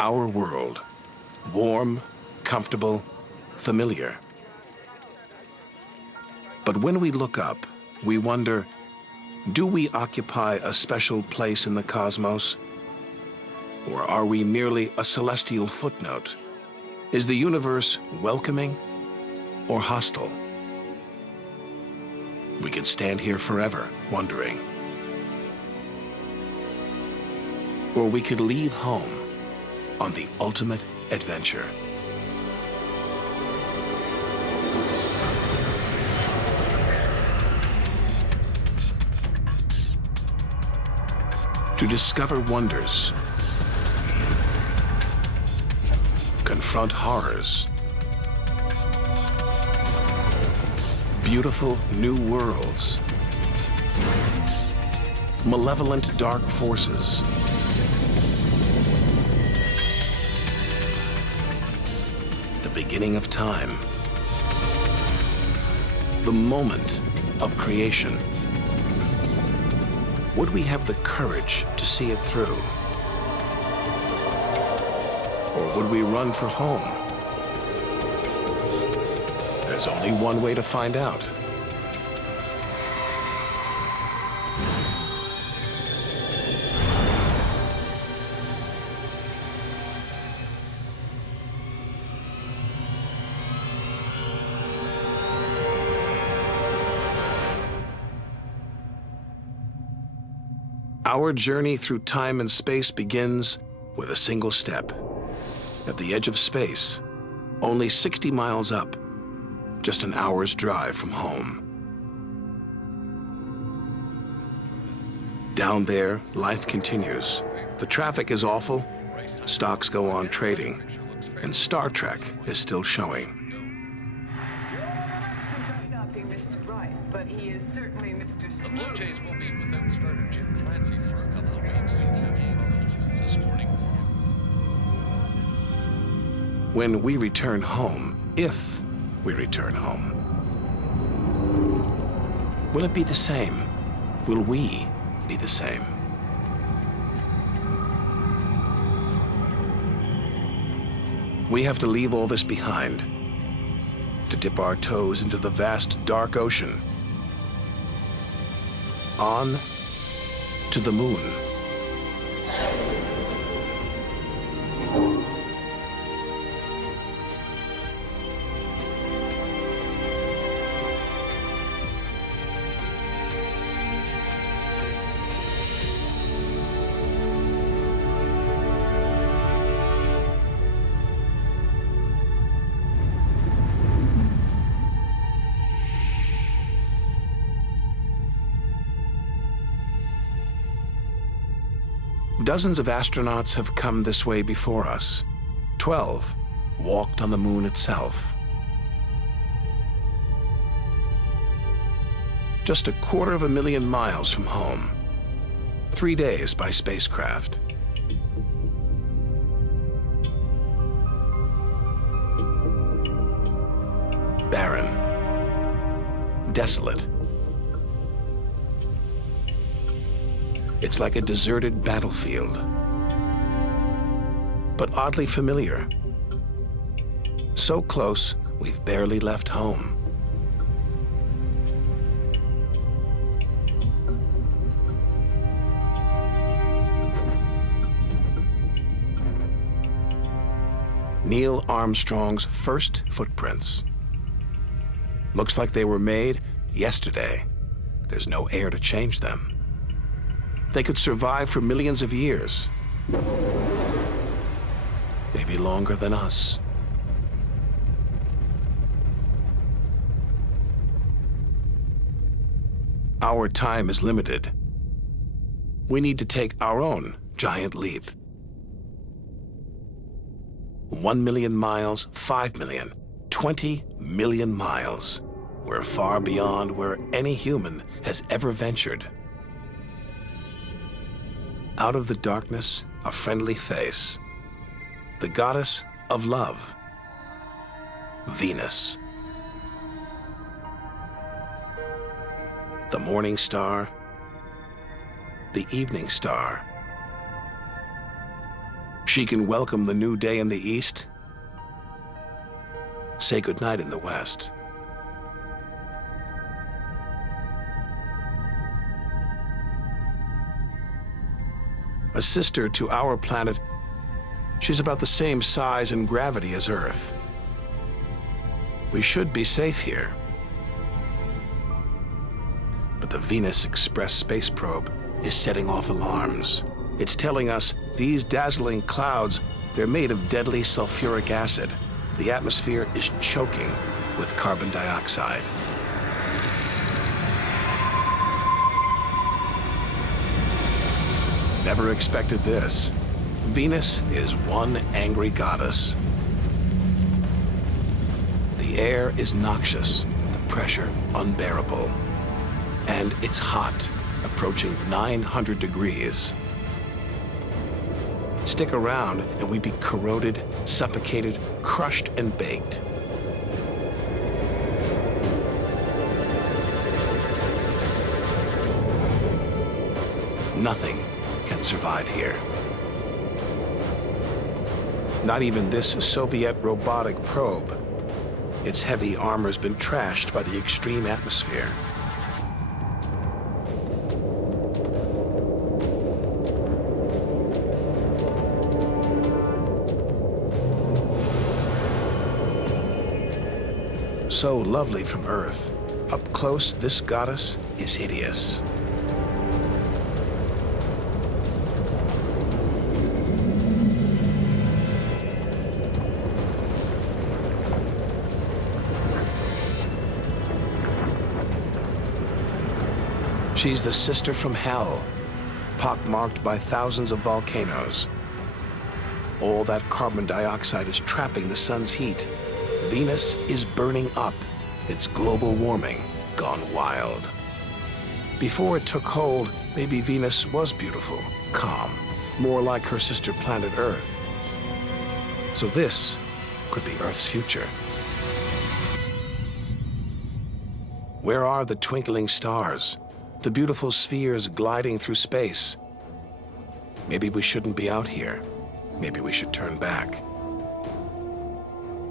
Our world, warm, comfortable, familiar. But when we look up, we wonder, do we occupy a special place in the cosmos? Or are we merely a celestial footnote? Is the universe welcoming or hostile? We could stand here forever wondering. Or we could leave home on the ultimate adventure. To discover wonders, confront horrors, beautiful new worlds, malevolent dark forces, the beginning of time, the moment of creation. Would we have the courage to see it through? Or would we run for home? There's only one way to find out. Our journey through time and space begins with a single step. At the edge of space, only 60 miles up, just an hour's drive from home. Down there, life continues. The traffic is awful, stocks go on trading, and Star Trek is still showing. The Blue Jays will be without starter Jim Clancy for a couple of weeks. This morning. When we return home, if we return home, will it be the same? Will we be the same? We have to leave all this behind, to dip our toes into the vast dark ocean, on to the moon. Dozens of astronauts have come this way before us. 12 walked on the moon itself. Just 250,000 miles from home. 3 days by spacecraft. Barren. Desolate. It's like a deserted battlefield, but oddly familiar. So close, we've barely left home. Neil Armstrong's first footprints. Looks like they were made yesterday. There's no air to change them. They could survive for millions of years. Maybe longer than us. Our time is limited. We need to take our own giant leap. 1 million miles, 5 million, 20 million miles. We're far beyond where any human has ever ventured. Out of the darkness, a friendly face. The goddess of love, Venus. The morning star, the evening star. She can welcome the new day in the east, say goodnight in the west. A sister to our planet, she's about the same size and gravity as Earth. We should be safe here. But the Venus Express space probe is setting off alarms. It's telling us these dazzling clouds, they're made of deadly sulfuric acid. The atmosphere is choking with carbon dioxide. Never expected this. Venus is one angry goddess. The air is noxious, the pressure unbearable. And it's hot, approaching 900 degrees. Stick around and we'd be corroded, suffocated, crushed, and baked. Nothing can survive here. Not even this Soviet robotic probe. Its heavy armor's been trashed by the extreme atmosphere. So lovely from Earth, up close, this goddess is hideous. She's the sister from hell, pockmarked by thousands of volcanoes. All that carbon dioxide is trapping the sun's heat. Venus is burning up. It's global warming gone wild. Before it took hold, maybe Venus was beautiful, calm, more like her sister planet Earth. So this could be Earth's future. Where are the twinkling stars? The beautiful spheres gliding through space? Maybe we shouldn't be out here. Maybe we should turn back.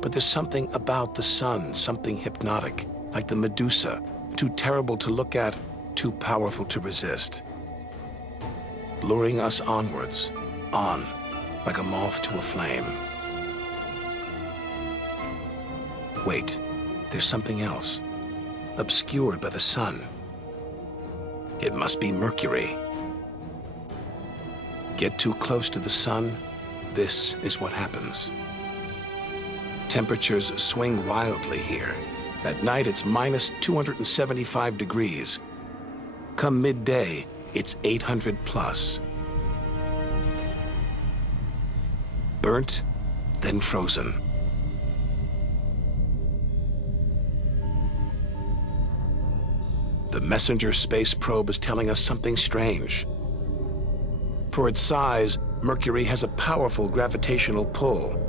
But there's something about the sun, something hypnotic, like the Medusa, too terrible to look at, too powerful to resist. Luring us onwards, on, like a moth to a flame. Wait, there's something else, obscured by the sun. It must be Mercury. Get too close to the sun, this is what happens. Temperatures swing wildly here. At night, it's minus 275 degrees. Come midday, it's 800 plus. Burnt, then frozen. The Messenger space probe is telling us something strange. For its size, Mercury has a powerful gravitational pull.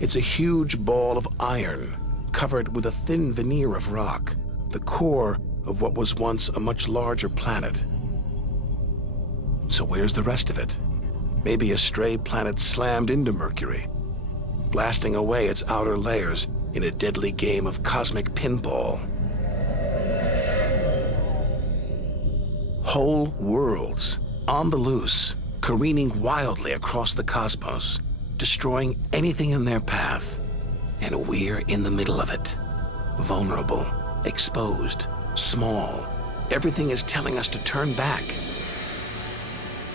It's a huge ball of iron, covered with a thin veneer of rock, the core of what was once a much larger planet. So where's the rest of it? Maybe a stray planet slammed into Mercury, blasting away its outer layers in a deadly game of cosmic pinball. Whole worlds, on the loose, careening wildly across the cosmos, destroying anything in their path. And we're in the middle of it. Vulnerable, exposed, small. Everything is telling us to turn back.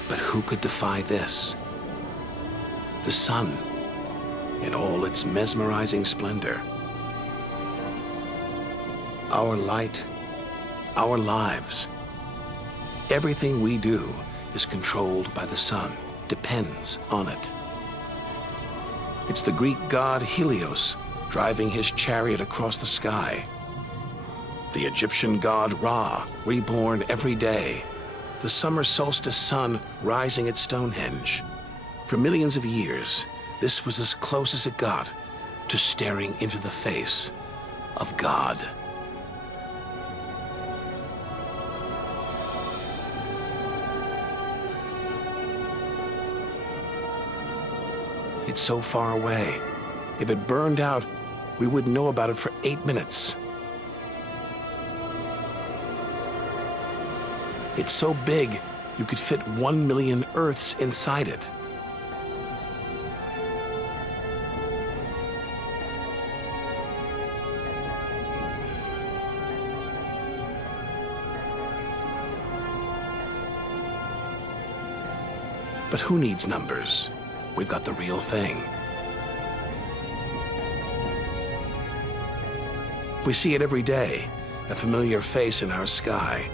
But who could defy this? The sun, in all its mesmerizing splendor. Our light, our lives. Everything we do is controlled by the sun, depends on it. It's the Greek god Helios driving his chariot across the sky. The Egyptian god Ra, reborn every day. The summer solstice sun rising at Stonehenge. For millions of years, this was as close as it got to staring into the face of God. It's so far away. If it burned out, we wouldn't know about it for 8 minutes. It's so big, you could fit 1 million Earths inside it. But who needs numbers? We've got the real thing. We see it every day, a familiar face in our sky.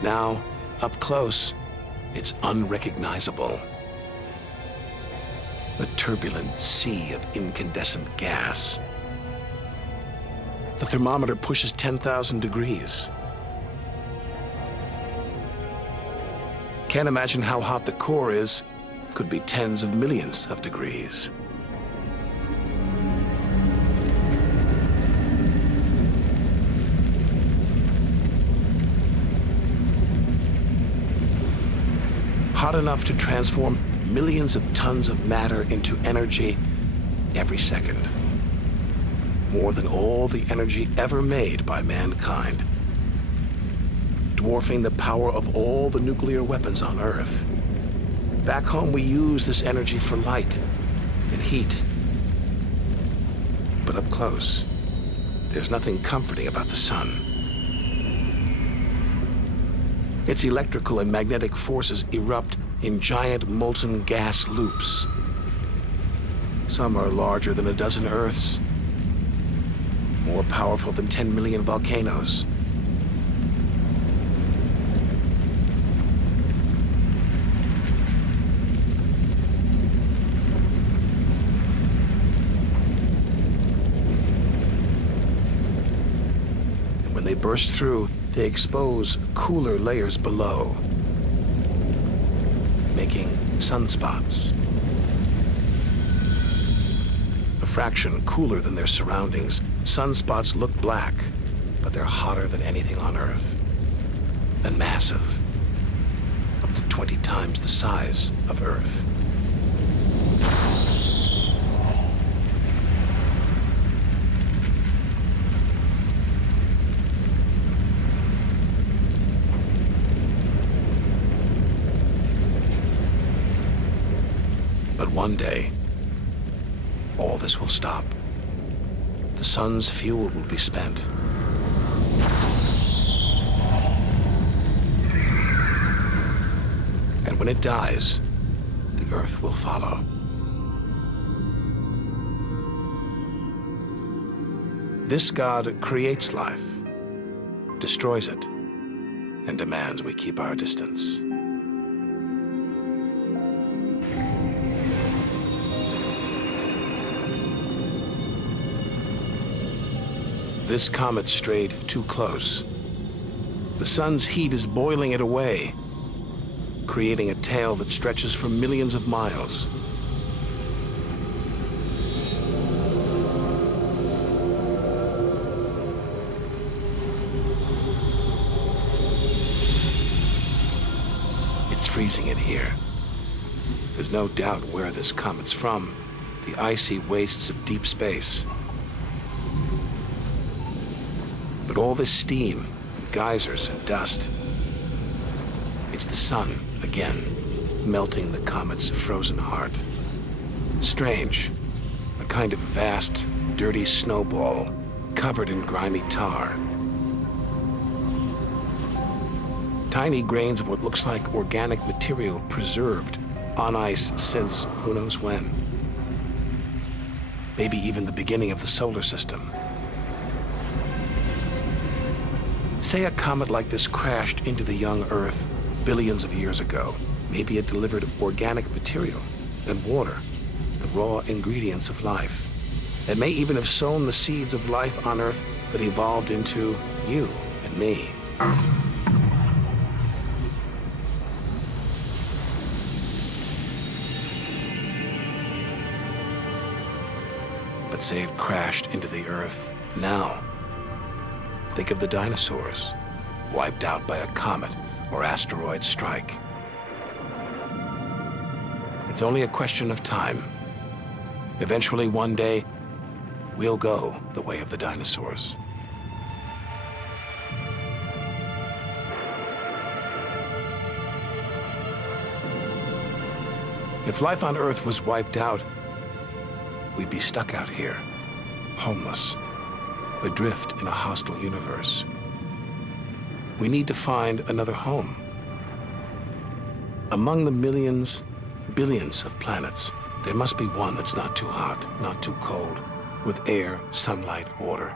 Now, up close, it's unrecognizable. A turbulent sea of incandescent gas. The thermometer pushes 10,000 degrees. Can't imagine how hot the core is. Could be tens of millions of degrees. Hot enough to transform millions of tons of matter into energy every second. More than all the energy ever made by mankind. Dwarfing the power of all the nuclear weapons on Earth. Back home, we use this energy for light and heat. But up close, there's nothing comforting about the sun. Its electrical and magnetic forces erupt in giant molten gas loops. Some are larger than a dozen Earths, more powerful than 10 million volcanoes. When they burst through, they expose cooler layers below, making sunspots. A fraction cooler than their surroundings, sunspots look black, but they're hotter than anything on Earth. And massive, up to 20 times the size of Earth. But one day, all this will stop. The sun's fuel will be spent. And when it dies, the Earth will follow. This God creates life, destroys it, and demands we keep our distance. This comet strayed too close. The sun's heat is boiling it away, creating a tail that stretches for millions of miles. It's freezing in here. There's no doubt where this comet's from, the icy wastes of deep space. But all this steam, geysers and dust, it's the sun again, melting the comet's frozen heart. Strange, a kind of vast, dirty snowball covered in grimy tar. Tiny grains of what looks like organic material preserved on ice since who knows when. Maybe even the beginning of the solar system. Say a comet like this crashed into the young Earth billions of years ago. Maybe it delivered organic material and water, the raw ingredients of life. It may even have sown the seeds of life on Earth that evolved into you and me. But say it crashed into the Earth now. Think of the dinosaurs, wiped out by a comet or asteroid strike. It's only a question of time. Eventually, one day, we'll go the way of the dinosaurs. If life on Earth was wiped out, we'd be stuck out here, homeless, adrift in a hostile universe. We need to find another home. Among the millions, billions of planets, there must be one that's not too hot, not too cold, with air, sunlight, water,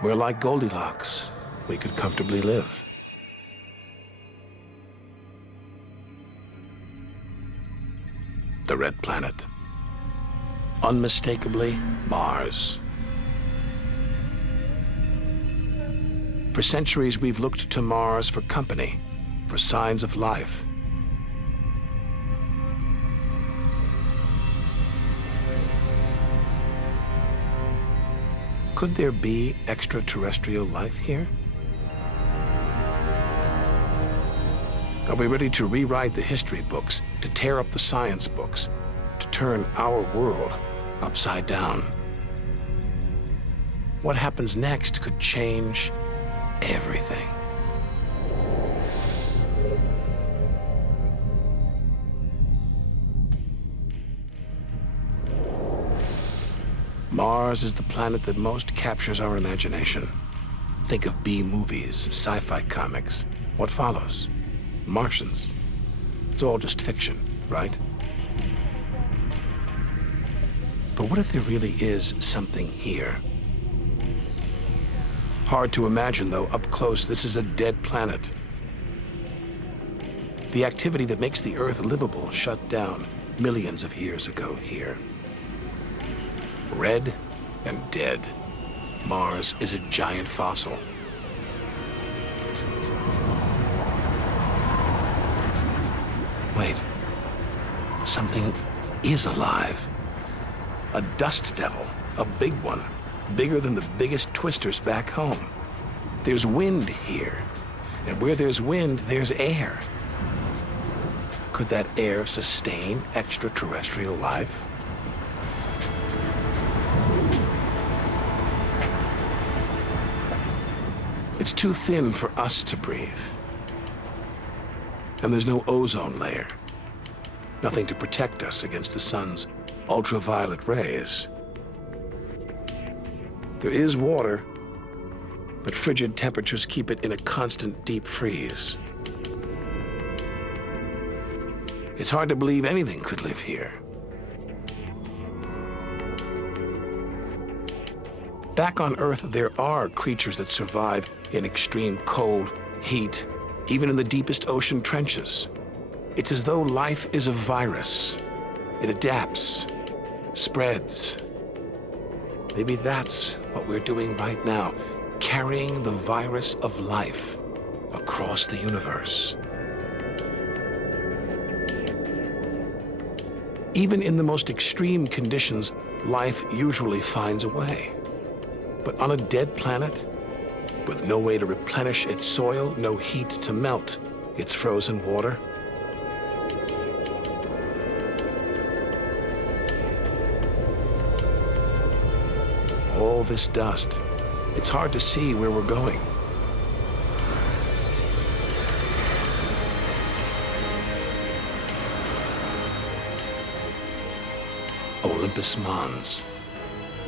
where, like Goldilocks, we could comfortably live. The Red Planet. Unmistakably, Mars. For centuries, we've looked to Mars for company, for signs of life. Could there be extraterrestrial life here? Are we ready to rewrite the history books, to tear up the science books, to turn our world upside down? What happens next could change everything. Mars is the planet that most captures our imagination. Think of B-movies, sci-fi comics. What follows? Martians. It's all just fiction, right? But what if there really is something here? Hard to imagine, though. Up close, this is a dead planet. The activity that makes the Earth livable shut down millions of years ago here. Red and dead. Mars is a giant fossil. Wait. Something is alive. A dust devil. A big one. Bigger than the biggest twisters back home. There's wind here. And where there's wind, there's air. Could that air sustain extraterrestrial life? It's too thin for us to breathe. And there's no ozone layer. Nothing to protect us against the sun's ultraviolet rays. There is water, but frigid temperatures keep it in a constant deep freeze. It's hard to believe anything could live here. Back on Earth, there are creatures that survive in extreme cold, heat, even in the deepest ocean trenches. It's as though life is a virus. It adapts, spreads. Maybe that's what we're doing right now, carrying the virus of life across the universe. Even in the most extreme conditions, life usually finds a way. But on a dead planet, with no way to replenish its soil, no heat to melt its frozen water, all this dust, it's hard to see where we're going. Olympus Mons,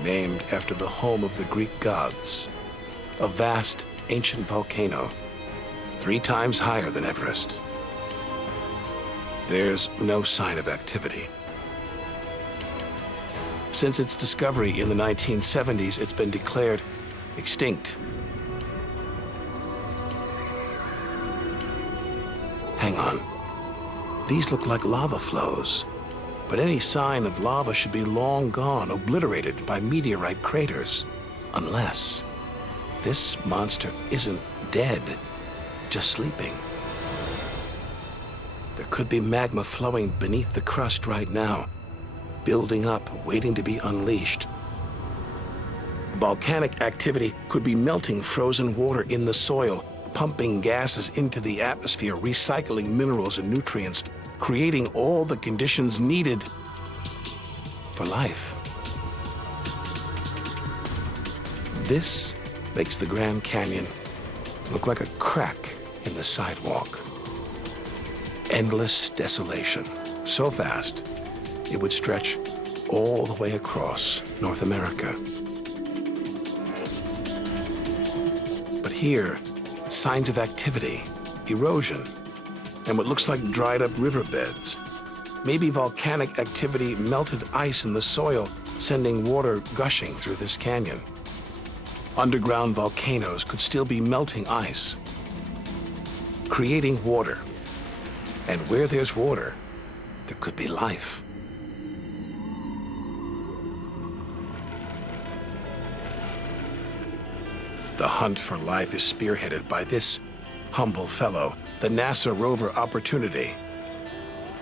named after the home of the Greek gods. A vast, ancient volcano, 3 times higher than Everest. There's no sign of activity. Since its discovery in the 1970s, it's been declared extinct. Hang on. These look like lava flows, but any sign of lava should be long gone, obliterated by meteorite craters, unless this monster isn't dead, just sleeping. There could be magma flowing beneath the crust right now, building up, waiting to be unleashed. Volcanic activity could be melting frozen water in the soil, pumping gases into the atmosphere, recycling minerals and nutrients, creating all the conditions needed for life. This makes the Grand Canyon look like a crack in the sidewalk. Endless desolation, so vast it would stretch all the way across North America. But here, signs of activity, erosion, and what looks like dried up riverbeds. Maybe volcanic activity melted ice in the soil, sending water gushing through this canyon. Underground volcanoes could still be melting ice, creating water. And where there's water, there could be life. The hunt for life is spearheaded by this humble fellow, the NASA rover Opportunity.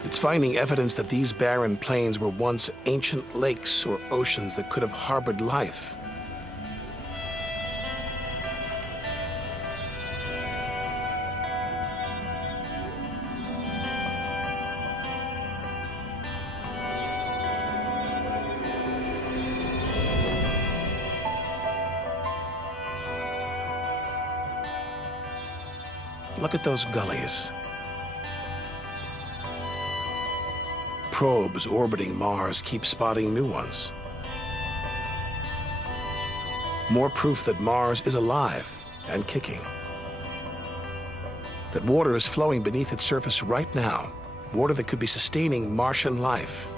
It's finding evidence that these barren plains were once ancient lakes or oceans that could have harbored life. Look at those gullies. Probes orbiting Mars keep spotting new ones. More proof that Mars is alive and kicking. That water is flowing beneath its surface right now. Water that could be sustaining Martian life.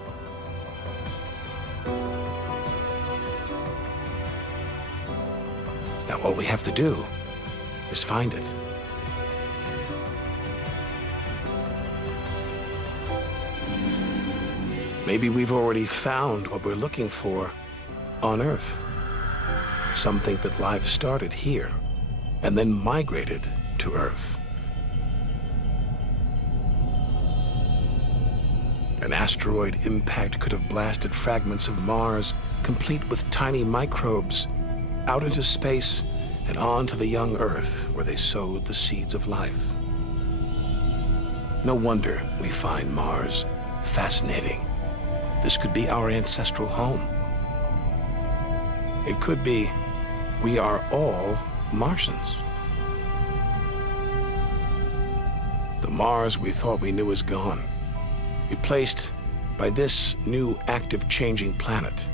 Now all we have to do is find it. Maybe we've already found what we're looking for on Earth. Some think that life started here and then migrated to Earth. An asteroid impact could have blasted fragments of Mars, complete with tiny microbes, out into space and on to the young Earth, where they sowed the seeds of life. No wonder we find Mars fascinating. This could be our ancestral home. It could be we are all Martians. The Mars we thought we knew is gone, replaced by this new active changing planet.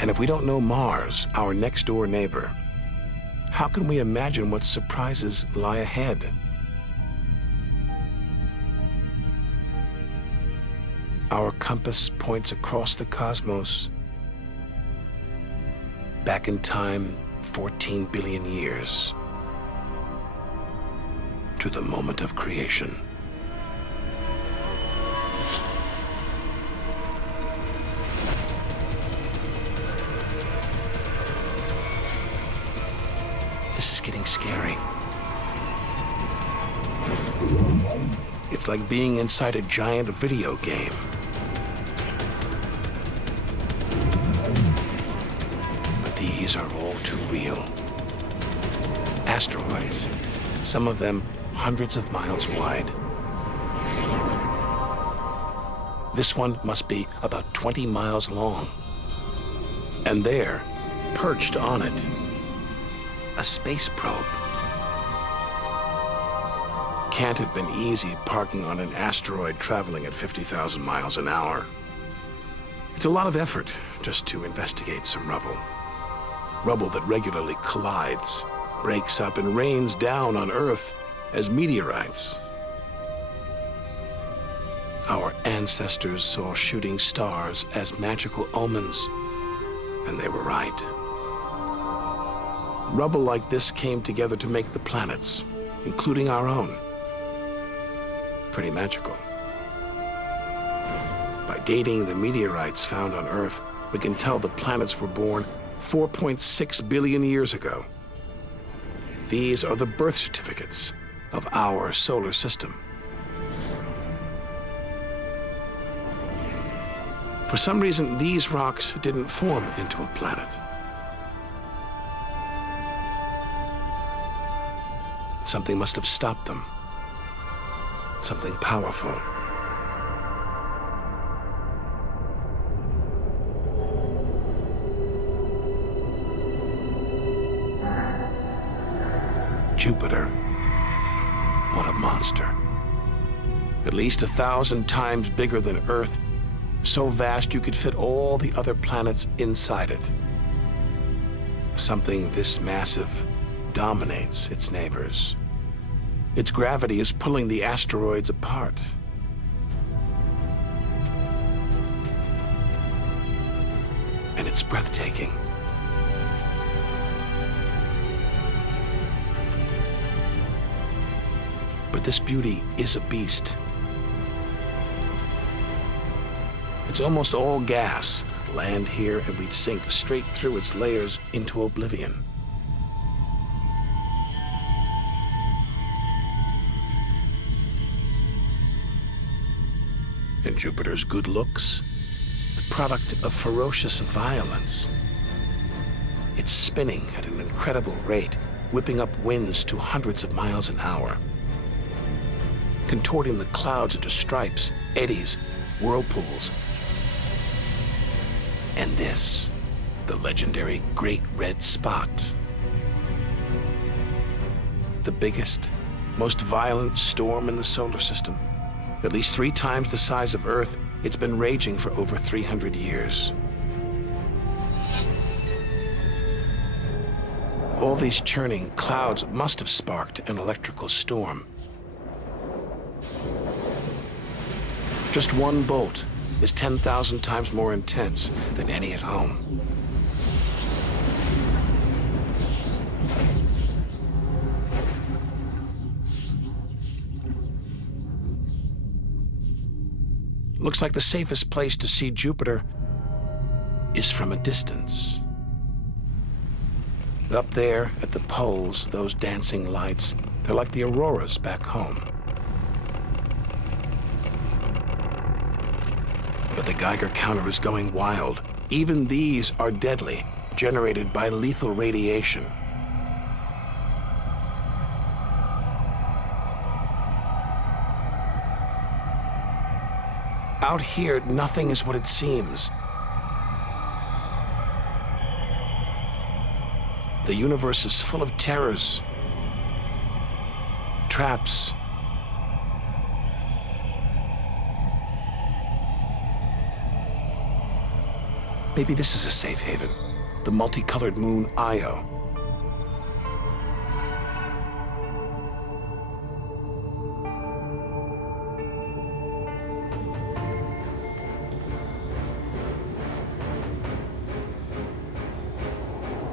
And if we don't know Mars, our next door neighbor, how can we imagine what surprises lie ahead? Our compass points across the cosmos, back in time 14 billion years, to the moment of creation. This is getting scary. It's like being inside a giant video game. These are all too real. Asteroids, some of them hundreds of miles wide. This one must be about 20 miles long. And there, perched on it, a space probe. Can't have been easy parking on an asteroid traveling at 50,000 miles an hour. It's a lot of effort just to investigate some rubble. Rubble that regularly collides, breaks up, and rains down on Earth as meteorites. Our ancestors saw shooting stars as magical omens, and they were right. Rubble like this came together to make the planets, including our own. Pretty magical. By dating the meteorites found on Earth, we can tell the planets were born 4.6 billion years ago. These are the birth certificates of our solar system. For some reason, these rocks didn't form into a planet. Something must have stopped them. Something powerful. Jupiter. What a monster. At least 1,000 times bigger than Earth, so vast you could fit all the other planets inside it. Something this massive dominates its neighbors. Its gravity is pulling the asteroids apart. And it's breathtaking. But this beauty is a beast. It's almost all gas. Land here and we'd sink straight through its layers into oblivion. And Jupiter's good looks, the product of ferocious violence. It's spinning at an incredible rate, whipping up winds to hundreds of miles an hour, contorting the clouds into stripes, eddies, whirlpools. And this, the legendary Great Red Spot. The biggest, most violent storm in the solar system. At least 3 times the size of Earth, it's been raging for over 300 years. All these churning clouds must have sparked an electrical storm. Just one bolt is 10,000 times more intense than any at home. Looks like the safest place to see Jupiter is from a distance. Up there at the poles, those dancing lights, they're like the auroras back home. But the Geiger counter is going wild. Even these are deadly, generated by lethal radiation. Out here, nothing is what it seems. The universe is full of terrors, traps, maybe this is a safe haven, the multicolored moon Io.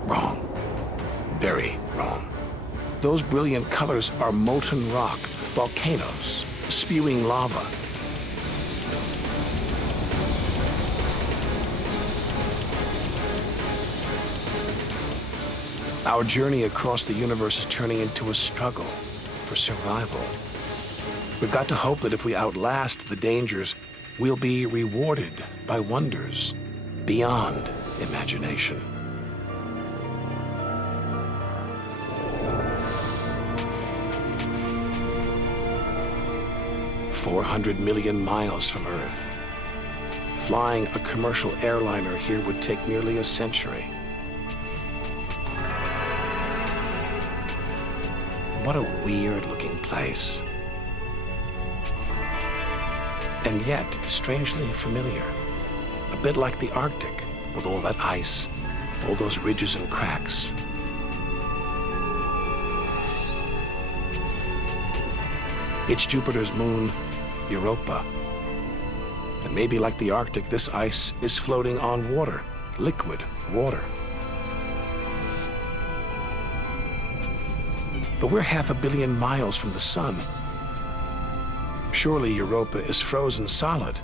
Wrong. Very wrong. Those brilliant colors are molten rock, volcanoes, spewing lava. Our journey across the universe is turning into a struggle for survival. We've got to hope that if we outlast the dangers, we'll be rewarded by wonders beyond imagination. "400 million miles from Earth. Flying a commercial airliner here would take nearly a century. What a weird-looking place. And yet, strangely familiar. A bit like the Arctic, with all that ice, all those ridges and cracks. It's Jupiter's moon, Europa. And maybe like the Arctic, this ice is floating on water, liquid water. But we're 500 million miles from the sun. Surely Europa is frozen solid.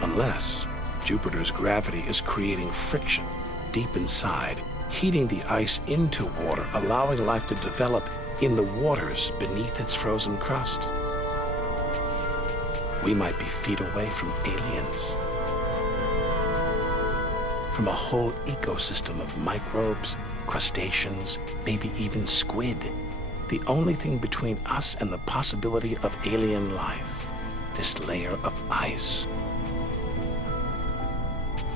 Unless Jupiter's gravity is creating friction deep inside, heating the ice into water, allowing life to develop in the waters beneath its frozen crust. We might be feet away from aliens. from a whole ecosystem of microbes, crustaceans, maybe even squid. The only thing between us and the possibility of alien life, this layer of ice.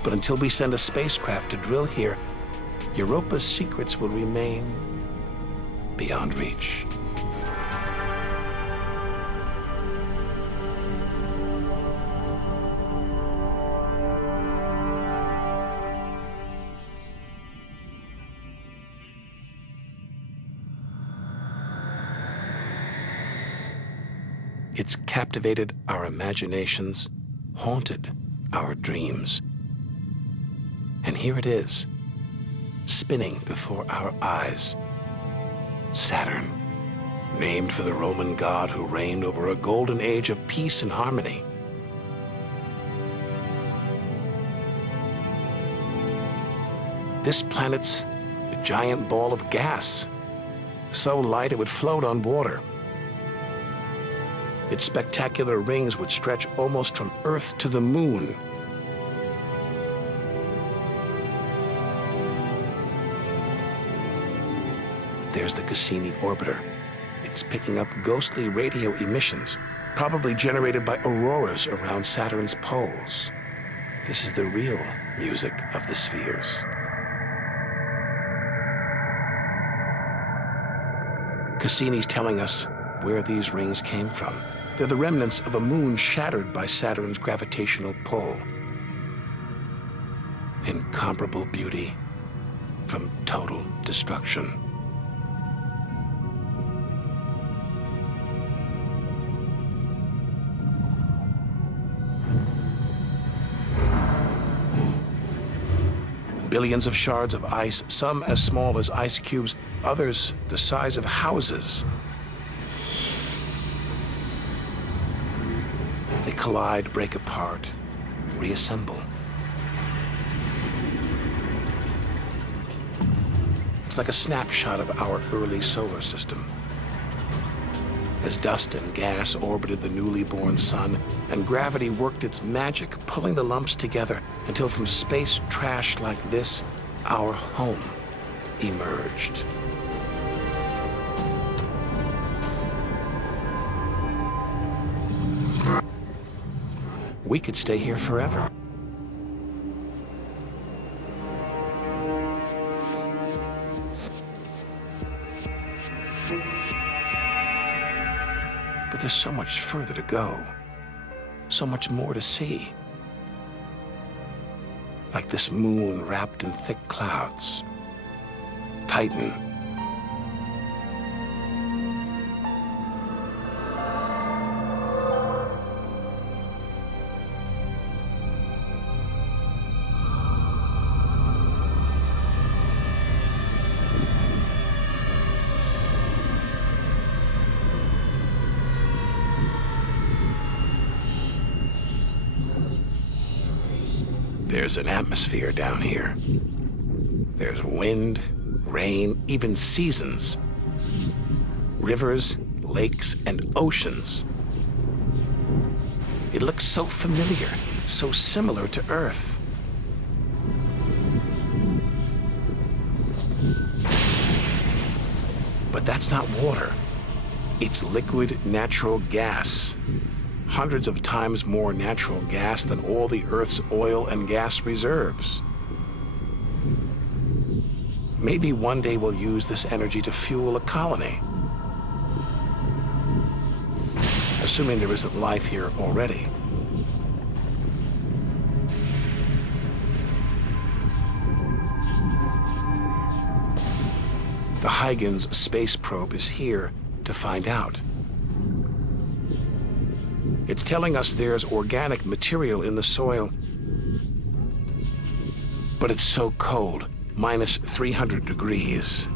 But until we send a spacecraft to drill here, Europa's secrets will remain beyond reach. It's captivated our imaginations, haunted our dreams. And here it is, spinning before our eyes. Saturn, named for the Roman god who reigned over a golden age of peace and harmony. This planet's a giant ball of gas, so light it would float on water. Its spectacular rings would stretch almost from Earth to the moon. There's the Cassini orbiter. It's picking up ghostly radio emissions, probably generated by auroras around Saturn's poles. This is the real music of the spheres. Cassini's telling us where these rings came from. They're the remnants of a moon shattered by Saturn's gravitational pull. Incomparable beauty from total destruction. Billions of shards of ice, some as small as ice cubes, others the size of houses. They collide, break apart, reassemble. It's like a snapshot of our early solar system. As dust and gas orbited the newly born sun, and gravity worked its magic, pulling the lumps together until from space trash like this, our home emerged. We could stay here forever. But there's so much further to go, so much more to see. Like this moon wrapped in thick clouds. Titan. There's an atmosphere down here. There's wind, rain, even seasons. Rivers, lakes, and oceans. It looks so familiar, so similar to Earth. But that's not water. It's liquid natural gas. Hundreds of times more natural gas than all the Earth's oil and gas reserves. Maybe one day we'll use this energy to fuel a colony. Assuming there isn't life here already. The Huygens space probe is here to find out. It's telling us there's organic material in the soil, but it's so cold, minus 300 degrees.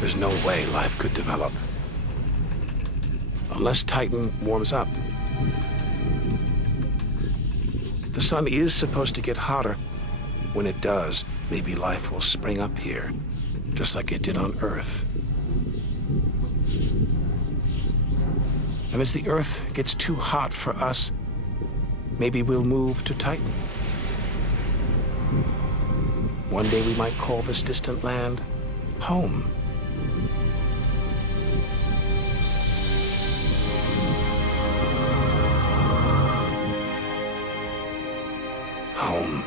There's no way life could develop. Unless Titan warms up. The sun is supposed to get hotter. When it does, maybe life will spring up here, just like it did on Earth. And as the Earth gets too hot for us, maybe we'll move to Titan. One day we might call this distant land home. Home.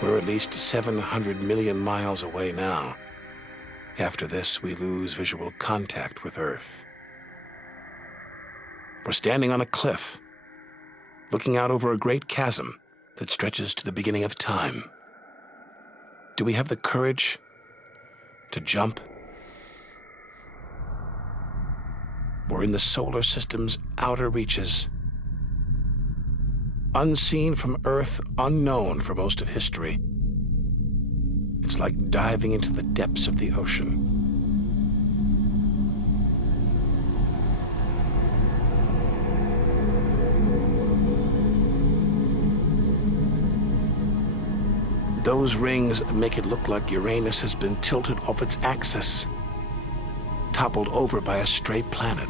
We're at least 700 million miles away now. After this, we lose visual contact with Earth. We're standing on a cliff, looking out over a great chasm that stretches to the beginning of time. Do we have the courage to jump? We're in the solar system's outer reaches, unseen from Earth, unknown for most of history. It's like diving into the depths of the ocean. Those rings make it look like Uranus has been tilted off its axis, toppled over by a stray planet.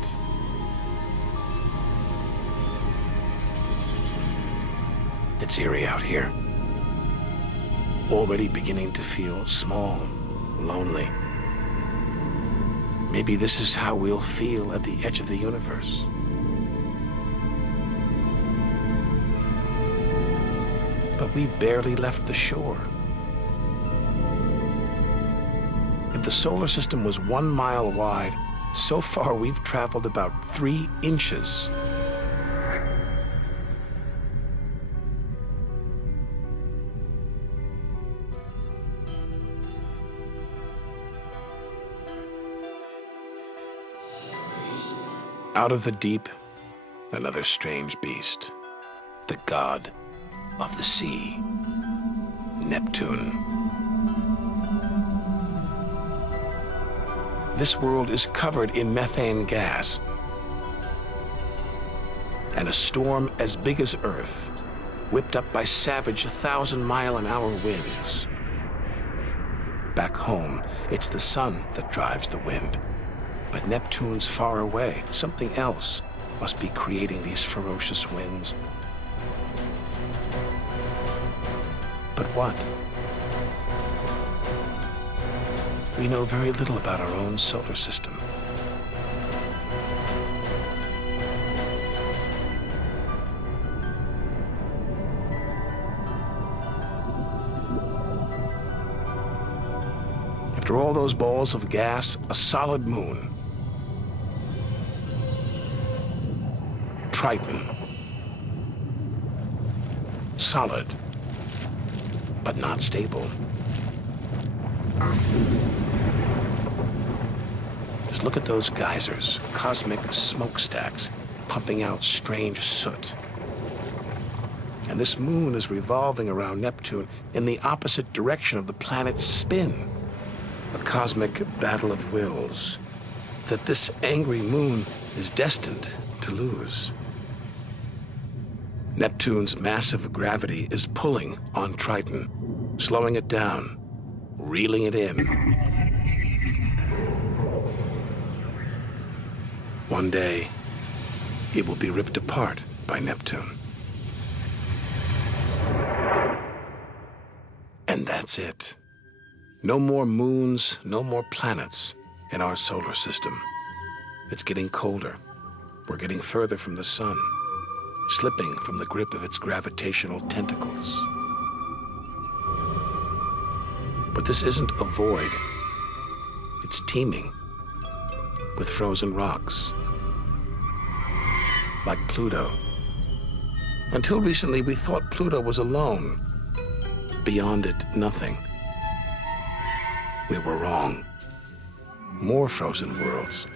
It's eerie out here. Already beginning to feel small, lonely. Maybe this is how we'll feel at the edge of the universe. But we've barely left the shore. If the solar system was 1 mile wide, so far we've traveled about 3 inches. Out of the deep, another strange beast, the god of the sea, Neptune. This world is covered in methane gas, and a storm as big as Earth, whipped up by savage 1,000-mile-an-hour winds. Back home, it's the sun that drives the wind. But Neptune's far away. Something else must be creating these ferocious winds. But what? We know very little about our own solar system. After all those balls of gas, a solid moon. Triton. Solid, but not stable. Just look at those geysers, cosmic smokestacks, pumping out strange soot. And this moon is revolving around Neptune in the opposite direction of the planet's spin. A cosmic battle of wills that this angry moon is destined to lose. Neptune's massive gravity is pulling on Triton, slowing it down, reeling it in. One day, it will be ripped apart by Neptune. And that's it. No more moons, no more planets in our solar system. It's getting colder. We're getting further from the sun, slipping from the grip of its gravitational tentacles. But this isn't a void. It's teeming with frozen rocks, like Pluto. Until recently, we thought Pluto was alone. Beyond it, nothing. We were wrong. More frozen worlds.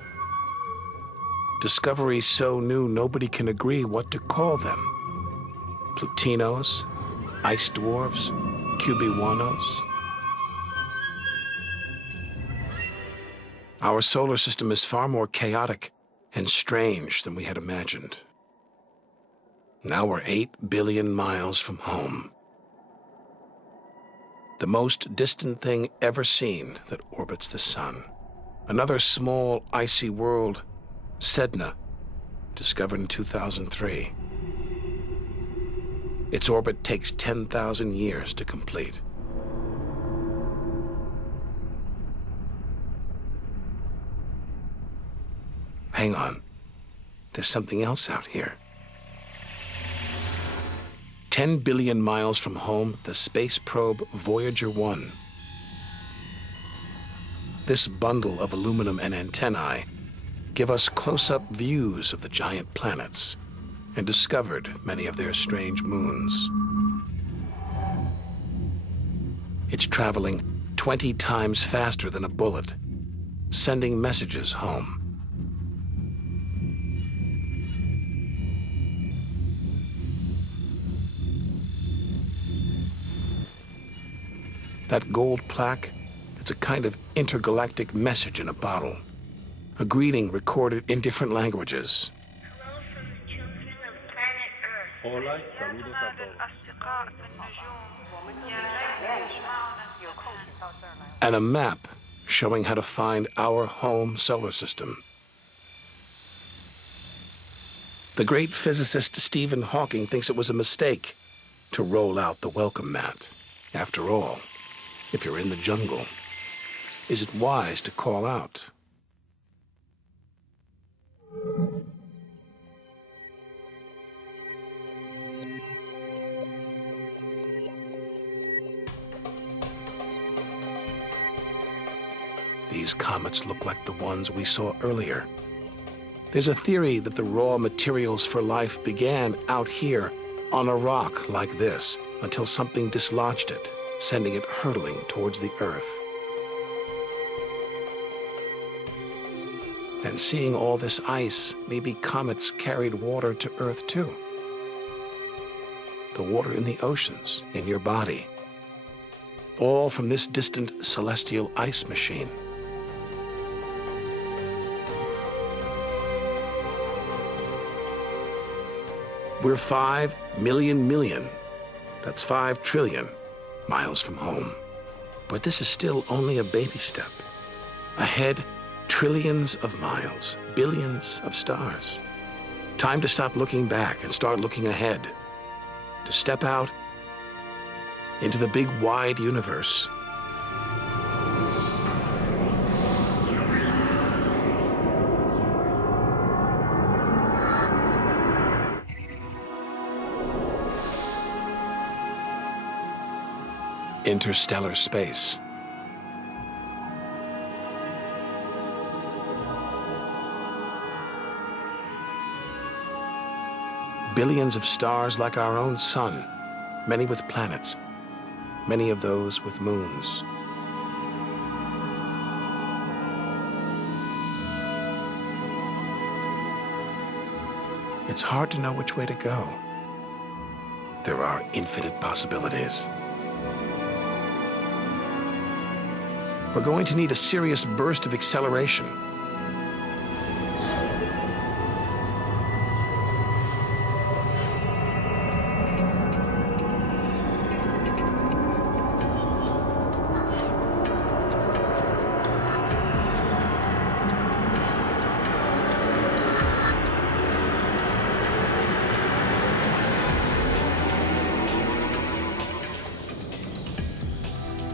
Discoveries so new nobody can agree what to call them. Plutinos, ice dwarfs, cubewanos. Our solar system is far more chaotic and strange than we had imagined. Now we're 8 billion miles from home. The most distant thing ever seen that orbits the sun. Another small, icy world, Sedna, discovered in 2003. Its orbit takes 10,000 years to complete. hang on. There's something else out here. 10 billion miles from home, the space probe Voyager 1. This bundle of aluminum and antennae give us close-up views of the giant planets and discovered many of their strange moons. It's traveling 20 times faster than a bullet, sending messages home. That gold plaque, it's a kind of intergalactic message in a bottle. A greeting recorded in different languages. Hello from the children of planet Earth. Hola, saludos a todos. And a map showing how to find our home solar system. The great physicist Stephen Hawking thinks it was a mistake to roll out the welcome mat. After all, if you're in the jungle, is it wise to call out? These comets look like the ones we saw earlier. There's a theory that the raw materials for life began out here on a rock like this until something dislodged it, sending it hurtling towards the Earth. And seeing all this ice, maybe comets carried water to Earth too. The water in the oceans, in your body. All from this distant celestial ice machine. We're 5 million, that's 5 trillion miles from home. But this is still only a baby step. Ahead, trillions of miles, billions of stars. Time to stop looking back and start looking ahead. To step out into the big wide universe. Interstellar space. Billions of stars like our own sun, many with planets, many of those with moons. It's hard to know which way to go. There are infinite possibilities. We're going to need a serious burst of acceleration.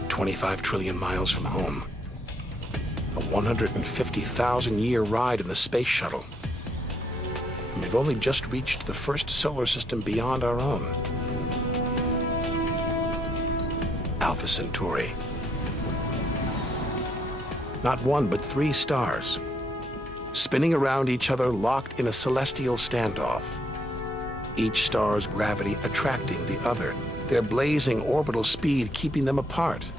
$25 trillion miles from home. A 150,000-year ride in the space shuttle. And we've only just reached the first solar system beyond our own. Alpha Centauri. Not one, but 3 stars, spinning around each other, locked in a celestial standoff. Each star's gravity attracting the other, their blazing orbital speed keeping them apart.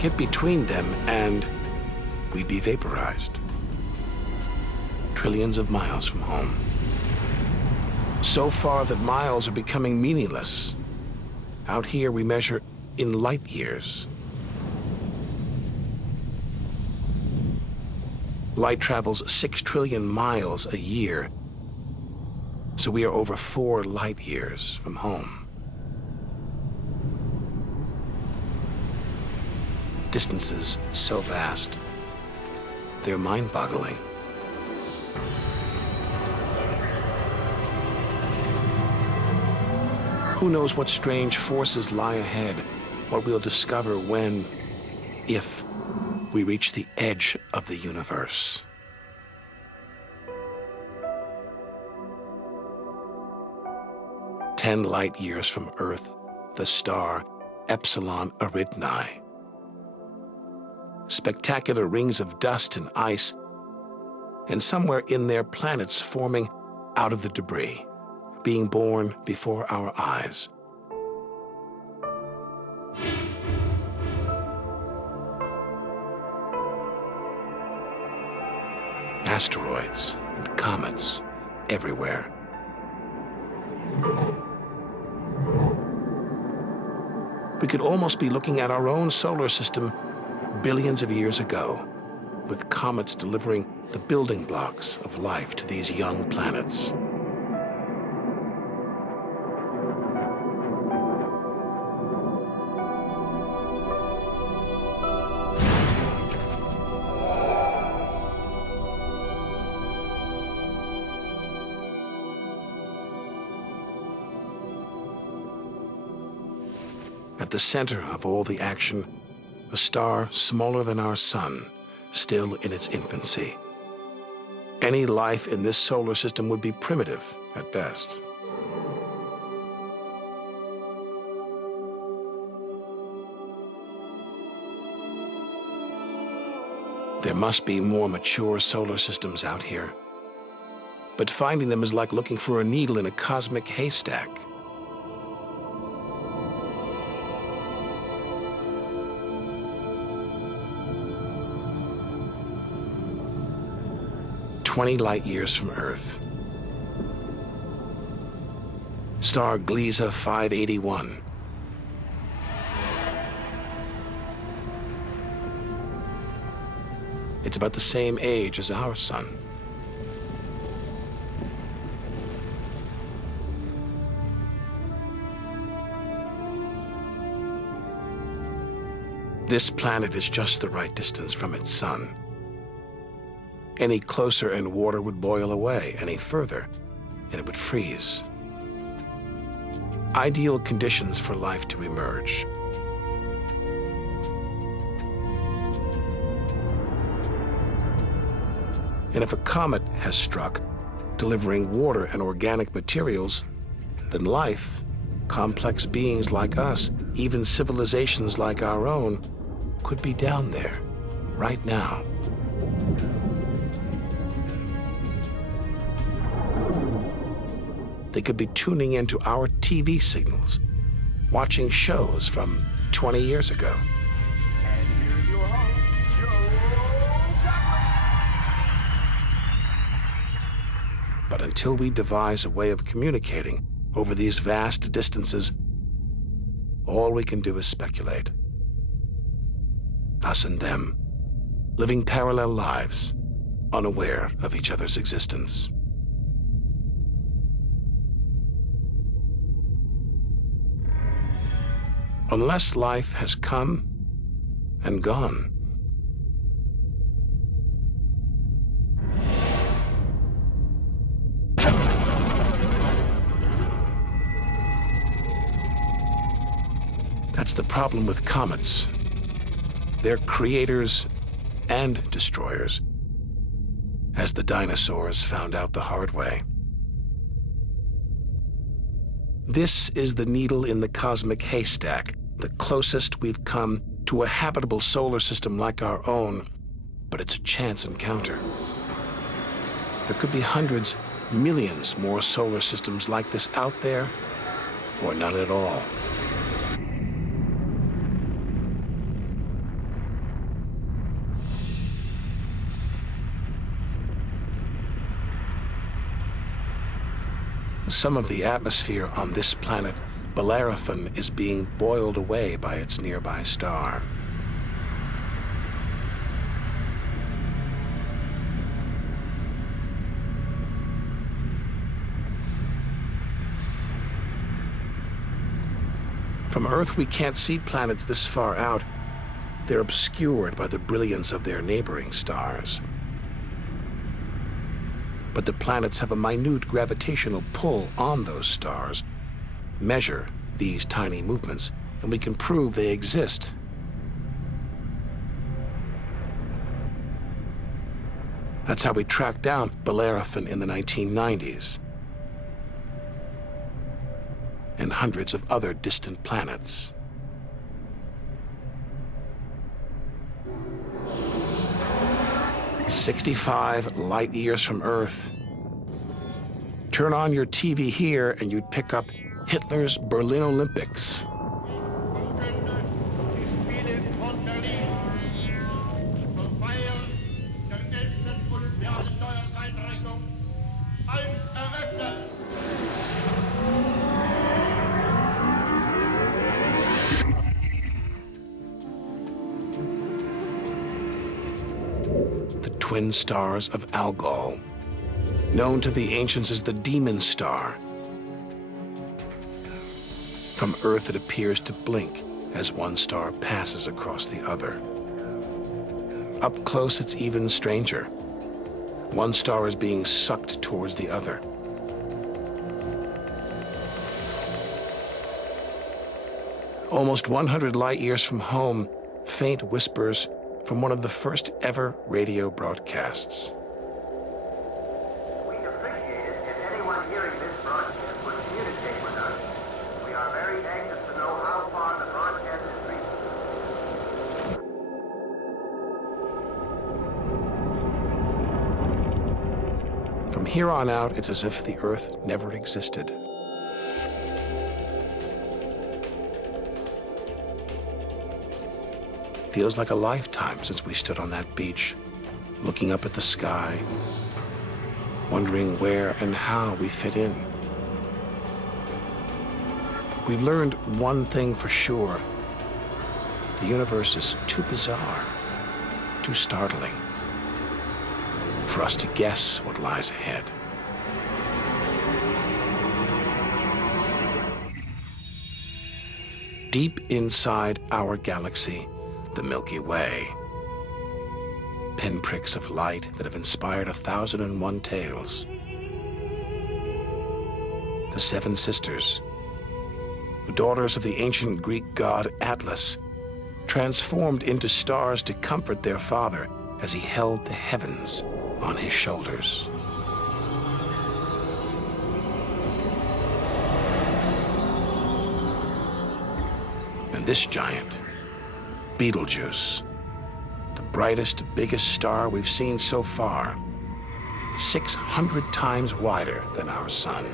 Get between them and we'd be vaporized. Trillions of miles from home. So far that miles are becoming meaningless. Out here we measure in light years. Light travels 6 trillion miles a year, so we are over 4 light years from home. Distances so vast, they're mind-boggling. Who knows what strange forces lie ahead, what we'll discover when, if, we reach the edge of the universe. "10 light years from Earth, the star Epsilon Eridani. Spectacular rings of dust and ice, and somewhere in there planets forming out of the debris, being born before our eyes. Asteroids and comets everywhere. We could almost be looking at our own solar system billions of years ago, with comets delivering the building blocks of life to these young planets. At the center of all the action, a star smaller than our sun, still in its infancy. Any life in this solar system would be primitive at best. There must be more mature solar systems out here. But finding them is like looking for a needle in a cosmic haystack. "20 light years from Earth. Star Gliese 581. It's about the same age as our sun. This planet is just the right distance from its sun. Any closer and water would boil away, any further, and it would freeze. Ideal conditions for life to emerge. And if a comet has struck, delivering water and organic materials, then life, complex beings like us, even civilizations like our own, could be down there, right now. They could be tuning into our TV signals, watching shows from 20 years ago. And here's your host, Joe Jackman. But until we devise a way of communicating over these vast distances, all we can do is speculate. Us and them, living parallel lives, unaware of each other's existence. Unless life has come and gone. That's the problem with comets. They're creators and destroyers, as the dinosaurs found out the hard way. This is the needle in the cosmic haystack, the closest we've come to a habitable solar system like our own, but it's a chance encounter. There could be hundreds, millions more solar systems like this out there, or none at all. Some of the atmosphere on this planet, Bellerophon, is being boiled away by its nearby star. From Earth, we can't see planets this far out. They're obscured by the brilliance of their neighboring stars. But the planets have a minute gravitational pull on those stars, measure these tiny movements, and we can prove they exist. That's how we tracked down Bellerophon in the 1990s, and hundreds of other distant planets. "65 light years from Earth. Turn on your TV here and you'd pick up Hitler's Berlin Olympics." The twin stars of Algol, known to the ancients as the Demon Star. From Earth, it appears to blink as one star passes across the other. Up close, it's even stranger. One star is being sucked towards the other. Almost 100 light years from home, faint whispers from one of the first ever radio broadcasts. We appreciate it if anyone hearing this broadcast would communicate with us. We are very anxious to know how far the broadcast is reaching. From here on out, it's as if the Earth never existed. Feels like a lifetime since we stood on that beach, looking up at the sky, wondering where and how we fit in. We've learned one thing for sure. The universe is too bizarre, too startling, for us to guess what lies ahead. Deep inside our galaxy, the Milky Way. Pinpricks of light that have inspired 1,001 tales. The Seven Sisters, the daughters of the ancient Greek god Atlas, transformed into stars to comfort their father as he held the heavens on his shoulders. And this giant, Betelgeuse, the brightest, biggest star we've seen so far, 600 times wider than our sun.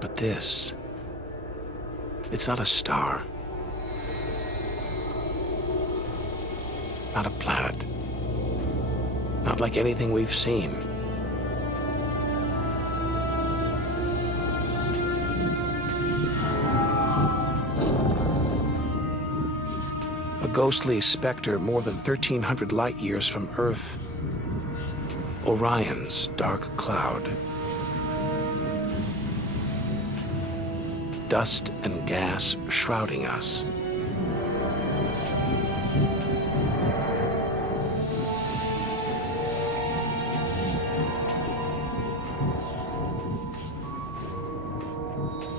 But this, it's not a star, not a planet. Not like anything we've seen. A ghostly specter more than 1,300 light years from Earth. Orion's dark cloud. Dust and gas shrouding us.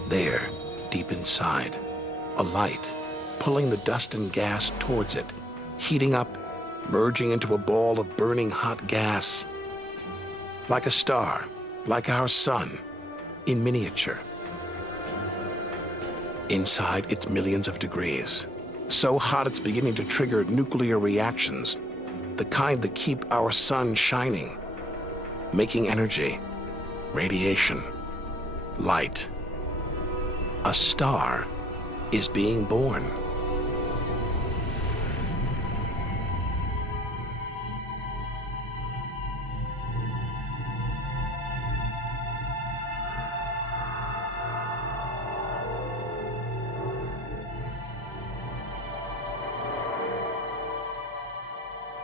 There, deep inside, a light, pulling the dust and gas towards it, heating up, merging into a ball of burning hot gas. Like a star, like our sun, in miniature. Inside, it's millions of degrees. So hot it's beginning to trigger nuclear reactions, the kind that keep our sun shining, making energy, radiation, light. A star is being born.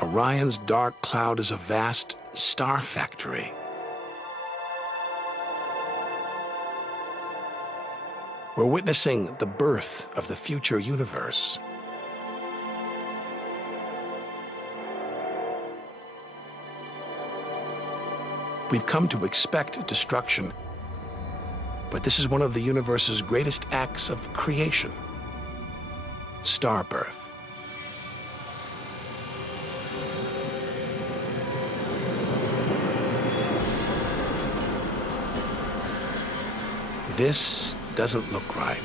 Orion's dark cloud is a vast star factory. We're witnessing the birth of the future universe. We've come to expect destruction, but this is one of the universe's greatest acts of creation: star birth. This doesn't look right.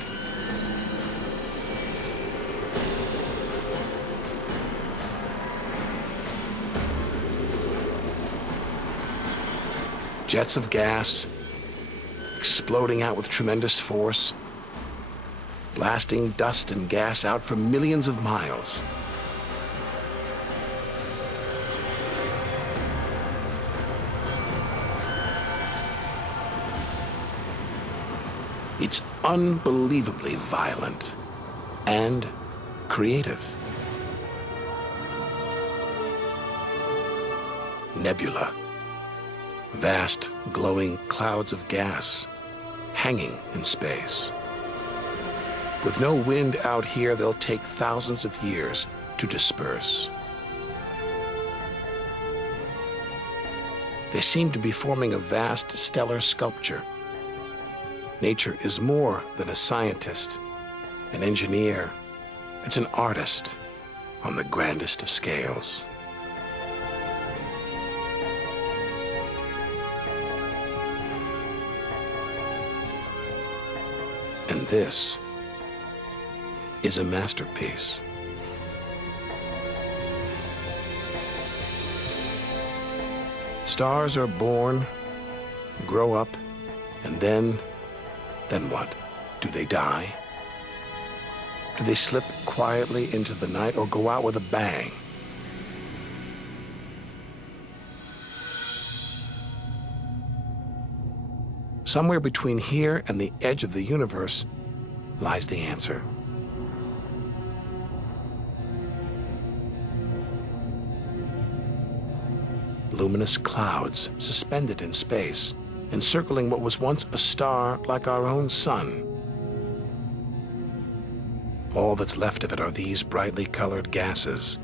Jets of gas exploding out with tremendous force, blasting dust and gas out for millions of miles. It's unbelievably violent and creative. Nebula. Vast, glowing clouds of gas hanging in space. With no wind out here, they'll take thousands of years to disperse. They seem to be forming a vast stellar sculpture. Nature is more than a scientist, an engineer. It's an artist on the grandest of scales. And this is a masterpiece. Stars are born, grow up, and then what? Do they die? Do they slip quietly into the night or go out with a bang? Somewhere between here and the edge of the universe lies the answer. Luminous clouds suspended in space, encircling what was once a star like our own sun. All that's left of it are these brightly colored gases,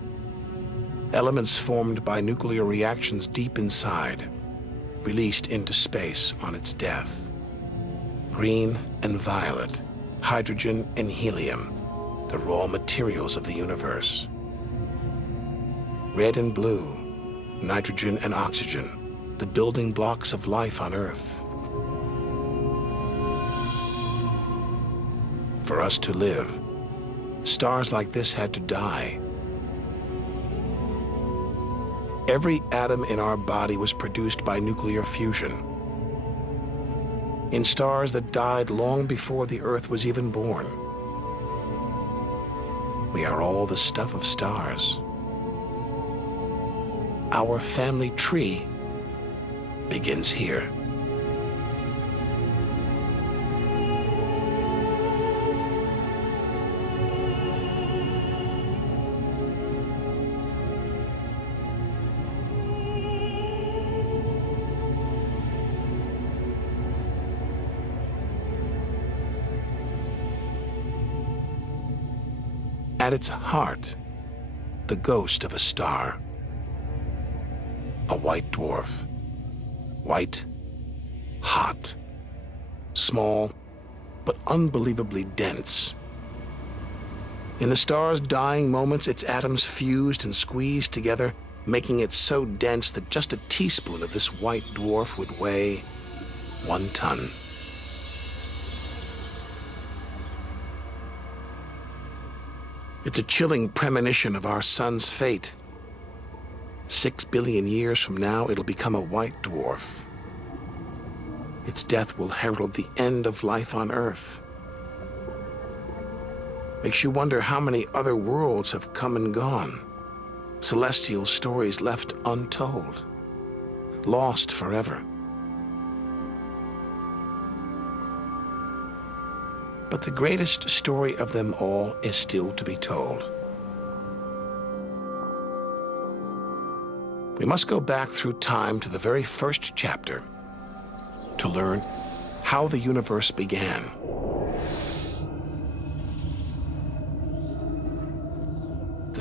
elements formed by nuclear reactions deep inside, released into space on its death. Green and violet, hydrogen and helium, the raw materials of the universe. Red and blue, nitrogen and oxygen, the building blocks of life on Earth. For us to live, stars like this had to die. Every atom in our body was produced by nuclear fusion. In stars that died long before the Earth was even born. We are all the stuff of stars. Our family tree begins here. At its heart, the ghost of a star. A white dwarf. White, hot, small, but unbelievably dense. In the star's dying moments, its atoms fused and squeezed together, making it so dense that just a teaspoon of this white dwarf would weigh 1 ton. It's a chilling premonition of our sun's fate. 6 billion years from now, it'll become a white dwarf. Its death will herald the end of life on Earth. Makes you wonder how many other worlds have come and gone. Celestial stories left untold. Lost forever. But the greatest story of them all is still to be told. We must go back through time to the very first chapter to learn how the universe began.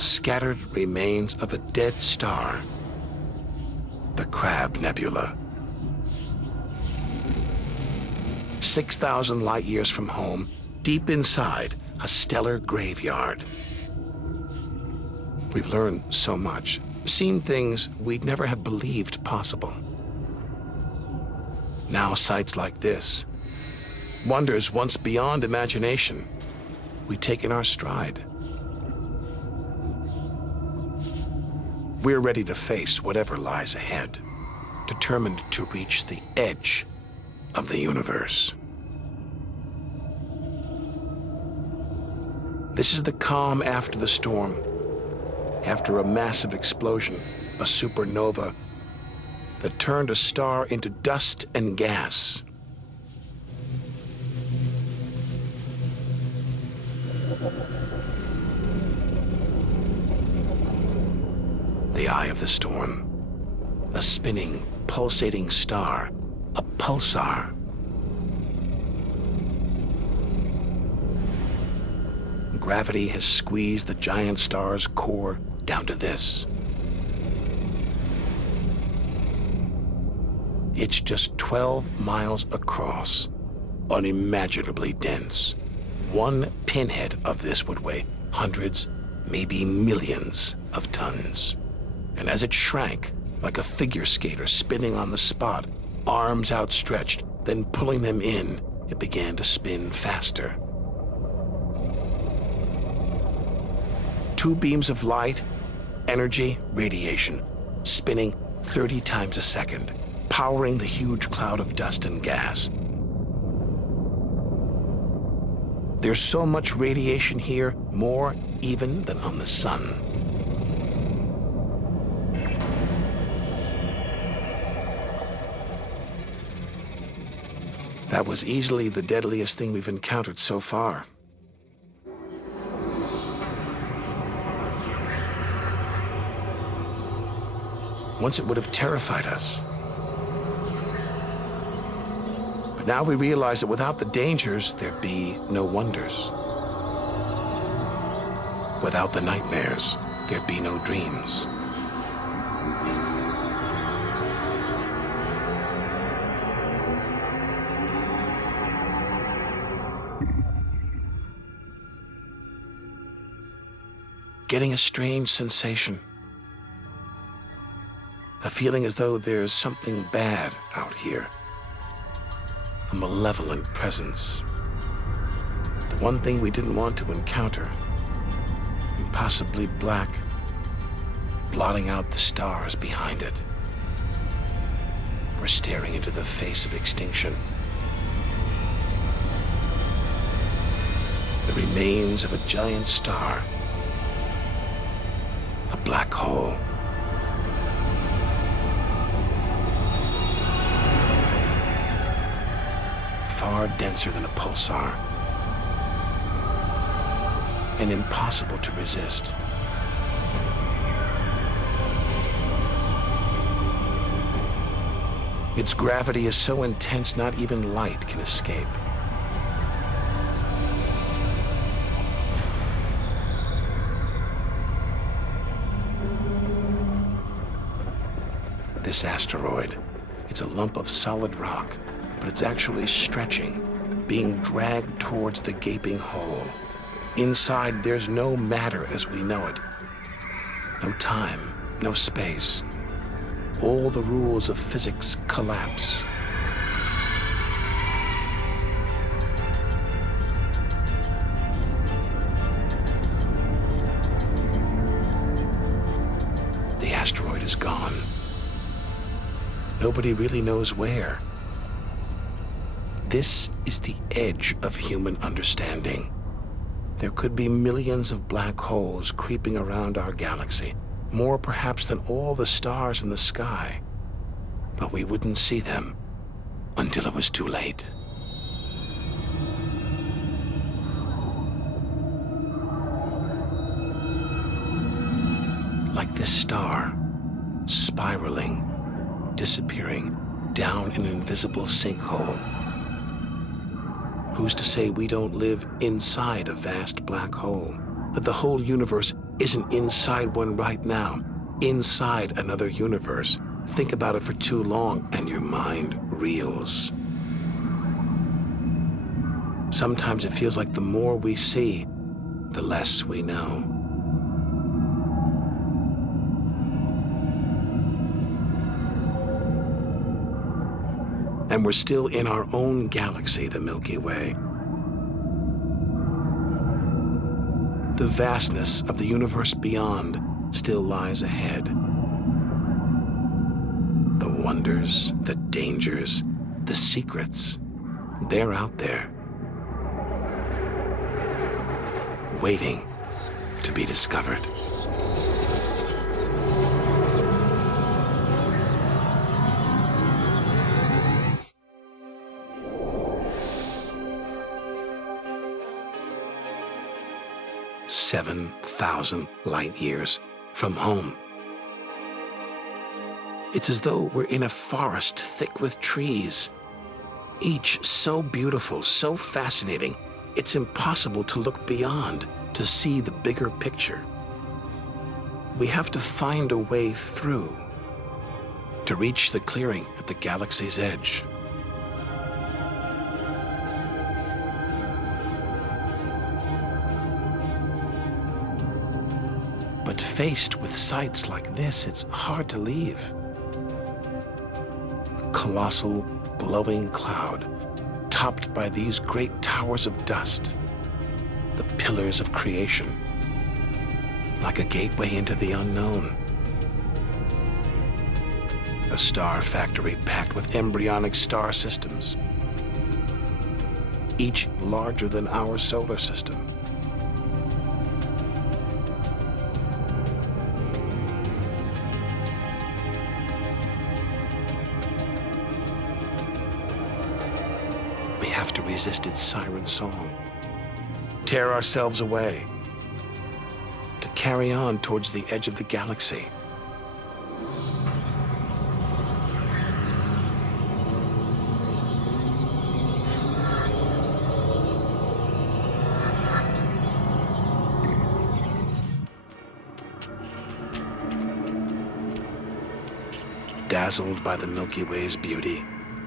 scattered remains of a dead star, the Crab Nebula. 6,000 light years from home, deep inside a stellar graveyard. We've learned so much, seen things we'd never have believed possible. Now sights like this, wonders once beyond imagination, we take in our stride. We're ready to face whatever lies ahead, determined to reach the edge of the universe. This is the calm after the storm. After a massive explosion, a supernova that turned a star into dust and gas. The eye of the storm. A spinning, pulsating star. A pulsar. Gravity has squeezed the giant star's core down to this. It's just 12 miles across, unimaginably dense. One pinhead of this would weigh hundreds, maybe millions of tons. And as it shrank, like a figure skater spinning on the spot, arms outstretched, then pulling them in, it began to spin faster. 2 beams of light, energy, radiation, spinning 30 times a second, powering the huge cloud of dust and gas. There's so much radiation here, more even than on the sun. That was easily the deadliest thing we've encountered so far. Once it would have terrified us. But now we realize that without the dangers, there'd be no wonders. Without the nightmares, there'd be no dreams. Getting a strange sensation. A feeling as though there's something bad out here. A malevolent presence. The one thing we didn't want to encounter. Impossibly black, blotting out the stars behind it. We're staring into the face of extinction. The remains of a giant star. A black hole. Far denser than a pulsar, and impossible to resist. Its gravity is so intense not even light can escape. This asteroid, it's a lump of solid rock, but it's actually stretching, being dragged towards the gaping hole. Inside, there's no matter as we know it. No time, no space. All the rules of physics collapse. The asteroid is gone. Nobody really knows where. This is the edge of human understanding. There could be millions of black holes creeping around our galaxy, more perhaps than all the stars in the sky. But we wouldn't see them until it was too late. Like this star, spiraling, disappearing down an invisible sinkhole. Who's to say we don't live inside a vast black hole? That the whole universe isn't inside one right now, inside another universe. Think about it for too long and your mind reels. Sometimes it feels like the more we see, the less we know. And we're still in our own galaxy, the Milky Way. The vastness of the universe beyond still lies ahead. The wonders, the dangers, the secrets, they're out there, waiting to be discovered. "7,000 light years from home." It's as though we're in a forest thick with trees, each so beautiful, so fascinating, it's impossible to look beyond, to see the bigger picture. We have to find a way through, to reach the clearing at the galaxy's edge. But faced with sights like this, it's hard to leave. A colossal, glowing cloud, topped by these great towers of dust, the pillars of creation, like a gateway into the unknown. A star factory packed with embryonic star systems, each larger than our solar system. We have to resist its siren song, tear ourselves away, to carry on towards the edge of the galaxy. Dazzled by the Milky Way's beauty,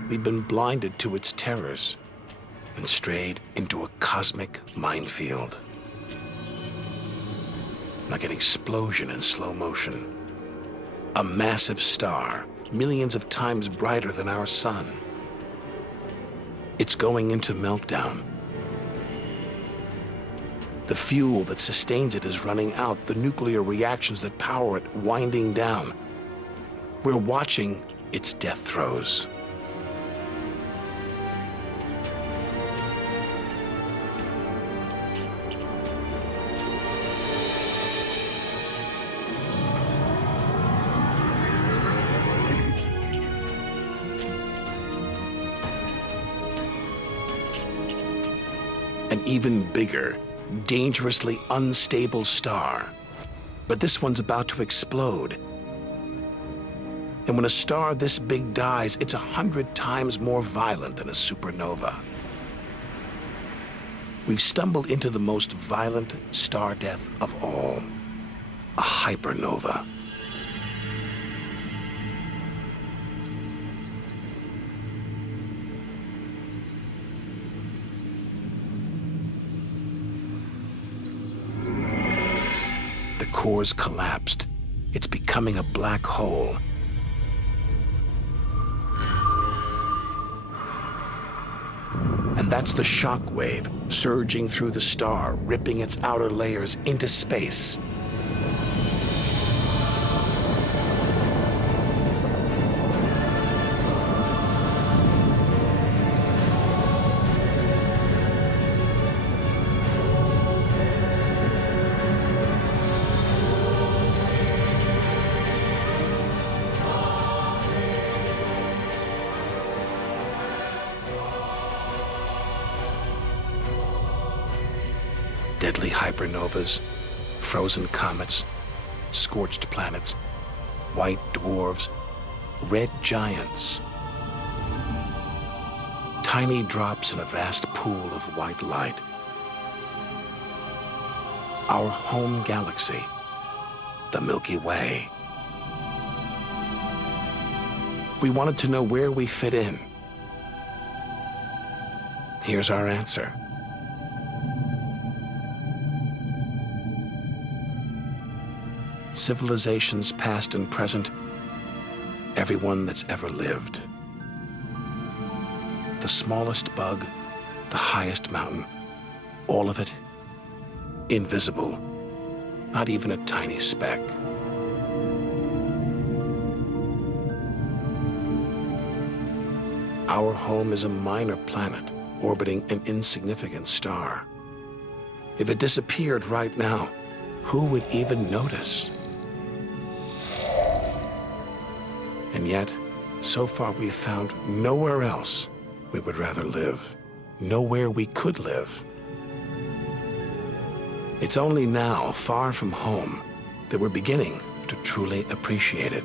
we've been blinded to its terrors and strayed into a cosmic minefield. Like an explosion in slow motion. A massive star, millions of times brighter than our sun. It's going into meltdown. The fuel that sustains it is running out, the nuclear reactions that power it winding down. We're watching its death throes. An even bigger, dangerously unstable star. But this one's about to explode. And when a star this big dies, it's 100 times more violent than a supernova. We've stumbled into the most violent star death of all, a hypernova. The core's collapsed. It's becoming a black hole. And that's the shock wave surging through the star, ripping its outer layers into space. Deadly hypernovas, frozen comets, scorched planets, white dwarfs, red giants. Tiny drops in a vast pool of white light. Our home galaxy the Milky Way. We wanted to know where we fit in. Here's our answer. Civilizations past and present, everyone that's ever lived. The smallest bug, the highest mountain, all of it invisible, not even a tiny speck. Our home is a minor planet orbiting an insignificant star. If it disappeared right now, who would even notice? And yet, so far we've found nowhere else we would rather live, nowhere we could live. It's only now, far from home, that we're beginning to truly appreciate it.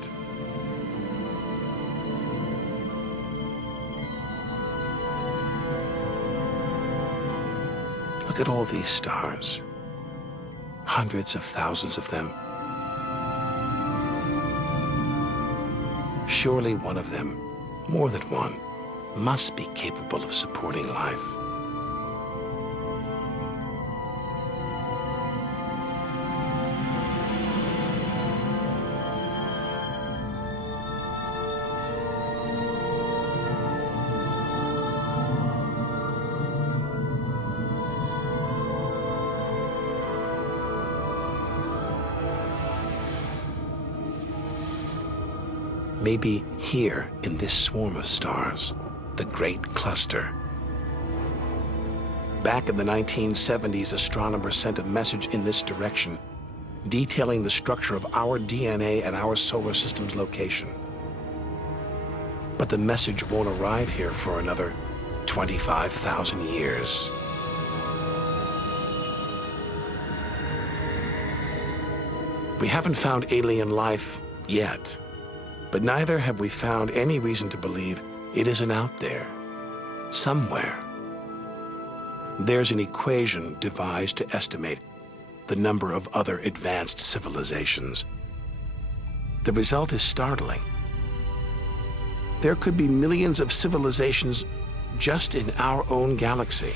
Look at all these stars. Hundreds of thousands of them. Surely one of them, more than one, must be capable of supporting life. Maybe here in this swarm of stars, the Great Cluster. Back in the 1970s, astronomers sent a message in this direction, detailing the structure of our DNA and our solar system's location. But the message won't arrive here for another 25,000 years. We haven't found alien life yet. But neither have we found any reason to believe it isn't out there, somewhere. There's an equation devised to estimate the number of other advanced civilizations. The result is startling. There could be millions of civilizations just in our own galaxy.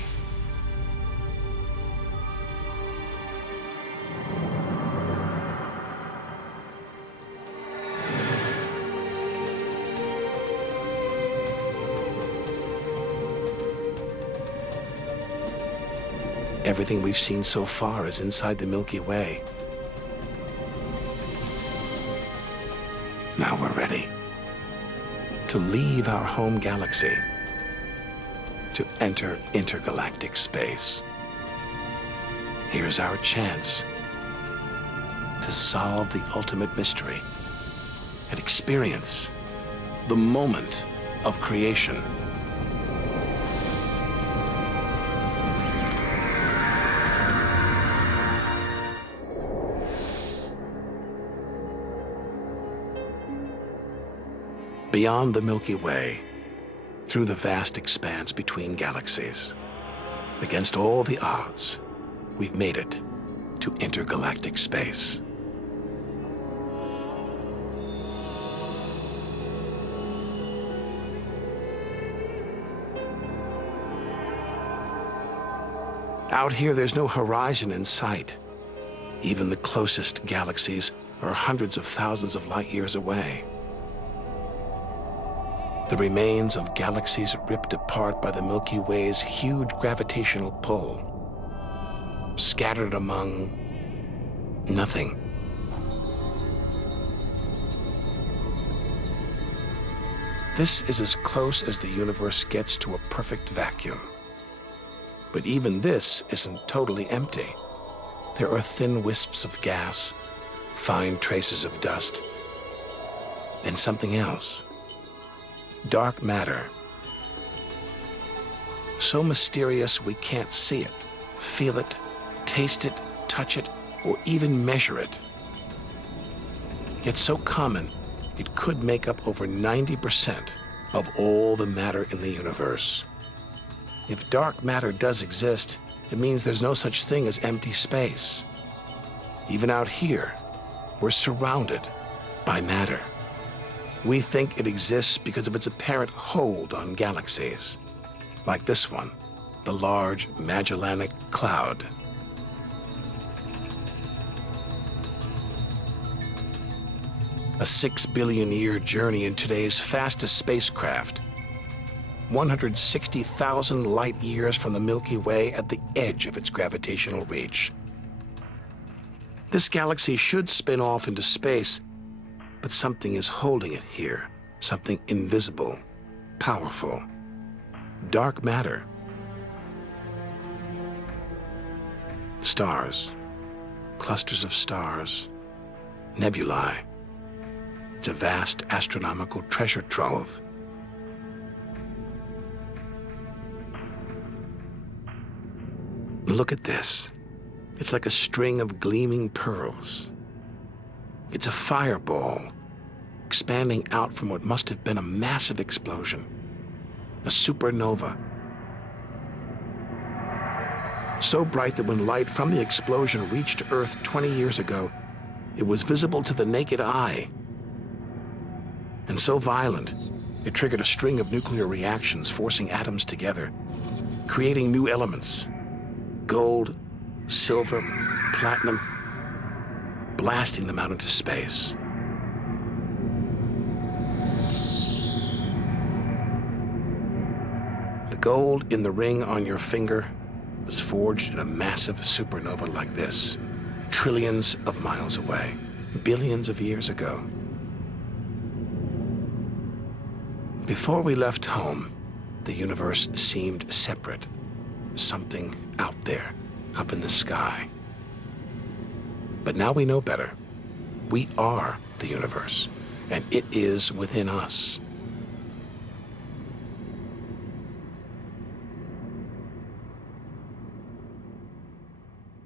Everything we've seen so far is inside the Milky Way. Now we're ready to leave our home galaxy, to enter intergalactic space. Here's our chance to solve the ultimate mystery and experience the moment of creation. Beyond the Milky Way, through the vast expanse between galaxies, against all the odds, we've made it to intergalactic space. Out here, there's no horizon in sight. Even the closest galaxies are hundreds of thousands of light years away. The remains of galaxies ripped apart by the Milky Way's huge gravitational pull, scattered among nothing. This is as close as the universe gets to a perfect vacuum. But even this isn't totally empty. There are thin wisps of gas, fine traces of dust, and something else. Dark matter. So mysterious we can't see it, feel it, taste it, touch it, or even measure it. Yet so common, it could make up over 90% of all the matter in the universe. If dark matter does exist, it means there's no such thing as empty space. Even out here, we're surrounded by matter. We think it exists because of its apparent hold on galaxies, like this one, the Large Magellanic Cloud. A 6 billion-year journey in today's fastest spacecraft, 160,000 light years from the Milky Way at the edge of its gravitational reach. This galaxy should spin off into space, but something is holding it here, something invisible, powerful, dark matter. Stars, clusters of stars, nebulae. It's a vast astronomical treasure trove. Look at this. It's like a string of gleaming pearls. It's a fireball, expanding out from what must have been a massive explosion, a supernova. So bright that when light from the explosion reached Earth 20 years ago, it was visible to the naked eye. And so violent, it triggered a string of nuclear reactions, forcing atoms together, creating new elements: gold, silver, platinum, blasting them out into space. The gold in the ring on your finger was forged in a massive supernova like this, trillions of miles away, billions of years ago. Before we left home, the universe seemed separate, something out there, up in the sky. But now we know better. We are the universe, and it is within us.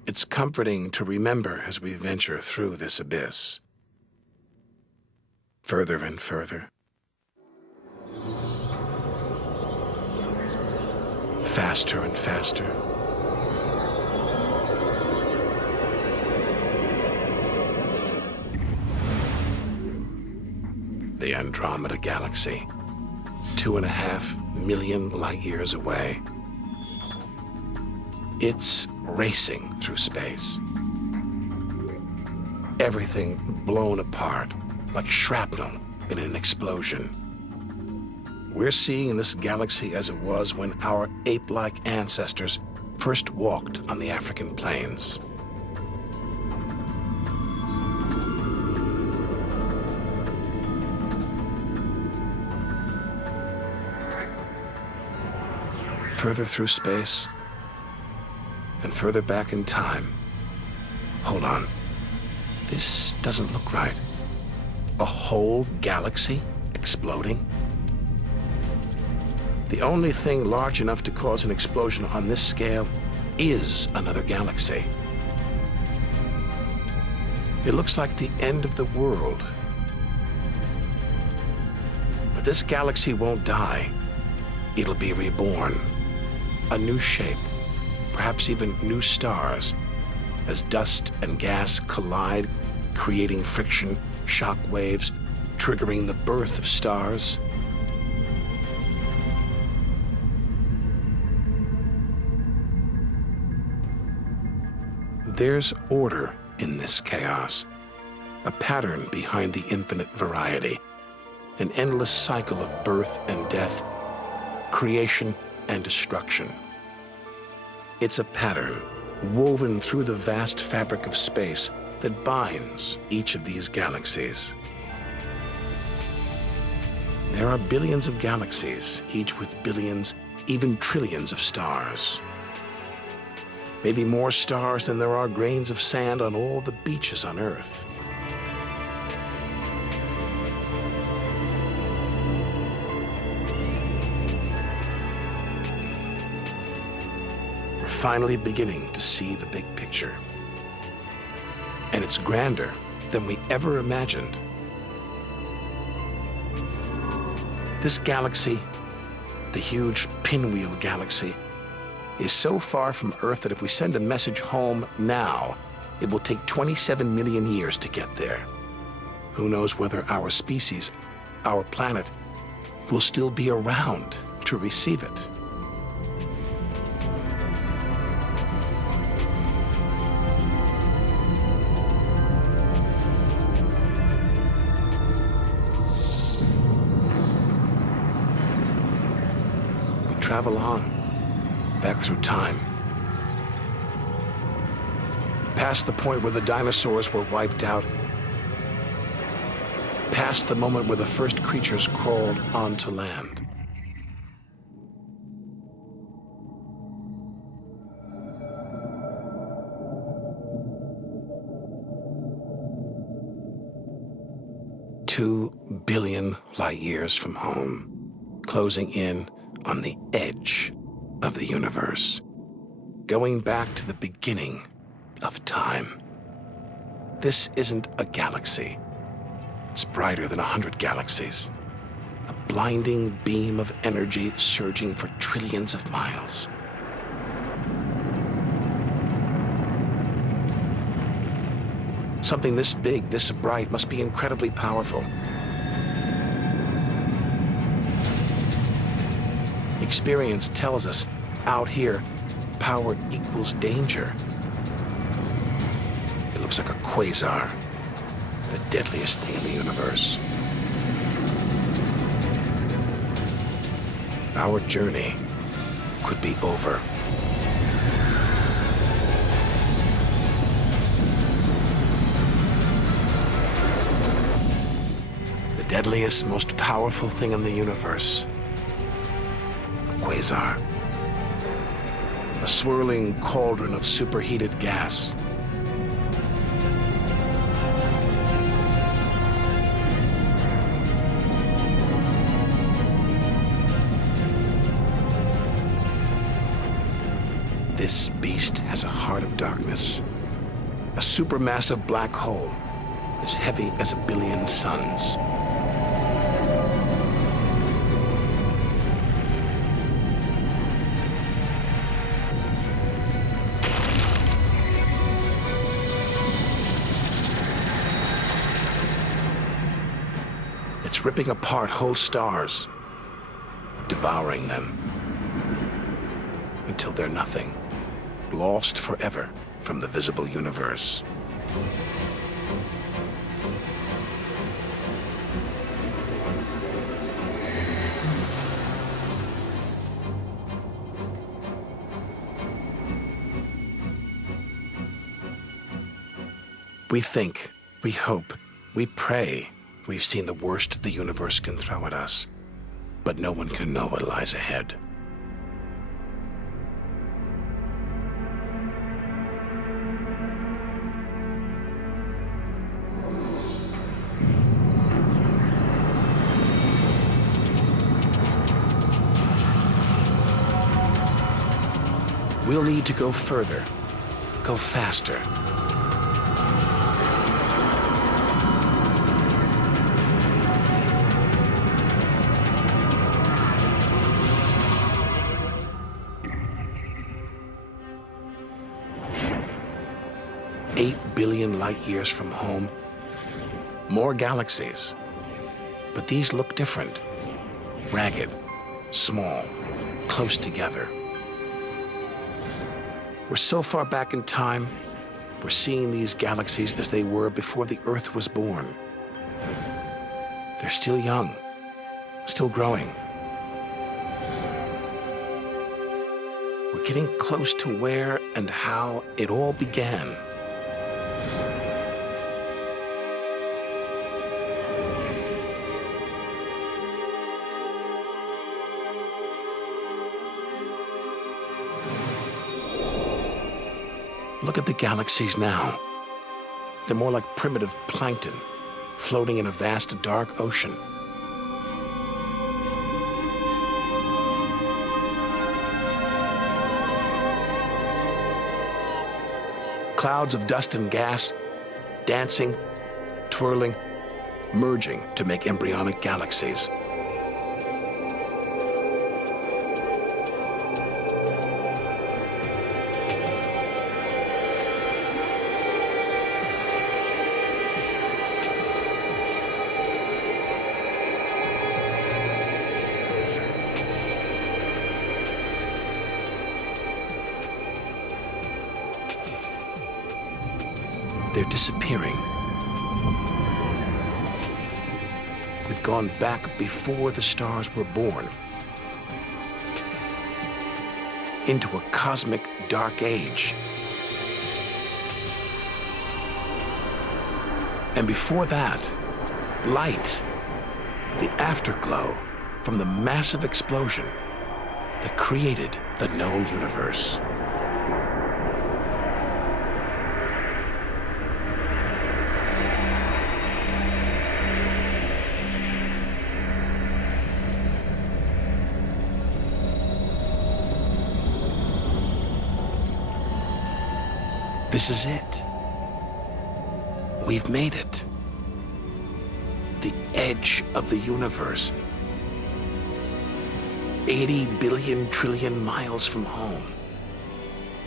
It's comforting to remember as we venture through this abyss. Further and further. Faster and faster. The Andromeda Galaxy, 2.5 million light years away. It's racing through space. Everything blown apart, like shrapnel in an explosion. We're seeing this galaxy as it was when our ape-like ancestors first walked on the African plains. Further through space, and further back in time. Hold on. This doesn't look right. A whole galaxy exploding? The only thing large enough to cause an explosion on this scale is another galaxy. It looks like the end of the world. But this galaxy won't die. It'll be reborn. A new shape. Perhaps even new stars, as dust and gas collide, creating friction, shock waves, triggering the birth of stars. There's order in this chaos, a pattern behind the infinite variety, an endless cycle of birth and death, creation and destruction. It's a pattern woven through the vast fabric of space that binds each of these galaxies. There are billions of galaxies, each with billions, even trillions of stars. Maybe more stars than there are grains of sand on all the beaches on Earth. Finally beginning to see the big picture. And it's grander than we ever imagined. This galaxy, the huge Pinwheel Galaxy, is so far from Earth that if we send a message home now, It will take 27 million years to get there. Who knows whether our species, our planet, will still be around to receive it. We travel on, back through time. Past the point where the dinosaurs were wiped out. Past the moment where the first creatures crawled onto land. Two billion light years from home, closing in on the edge of the universe, going back to the beginning of time. This isn't a galaxy. It's brighter than 100 galaxies. A blinding beam of energy surging for trillions of miles. Something this big, this bright, must be incredibly powerful. Experience tells us, out here, power equals danger. It looks like a quasar, the deadliest thing in the universe. Our journey could be over. The deadliest, most powerful thing in the universe. A quasar. A swirling cauldron of superheated gas. This beast has a heart of darkness. A supermassive black hole as heavy as 1 billion suns. It's ripping apart whole stars, devouring them until they're nothing. Lost forever from the visible universe. We think, we hope, we pray we've seen the worst the universe can throw at us, but no one can know what lies ahead. We'll need to go further, go faster. $8 billion light years from home, more galaxies. But these look different, ragged, small, close together. We're so far back in time, we're seeing these galaxies as they were before the Earth was born. They're still young, still growing. We're getting close to where and how it all began. Look at the galaxies now. They're more like primitive plankton, floating in a vast dark ocean. Clouds of dust and gas, dancing, twirling, merging to make embryonic galaxies. they're disappearing. We've gone back before the stars were born, into a cosmic dark age. And before that, light, the afterglow from the massive explosion that created the known universe. This is it. We've made it. The edge of the universe. 80 billion trillion miles from home.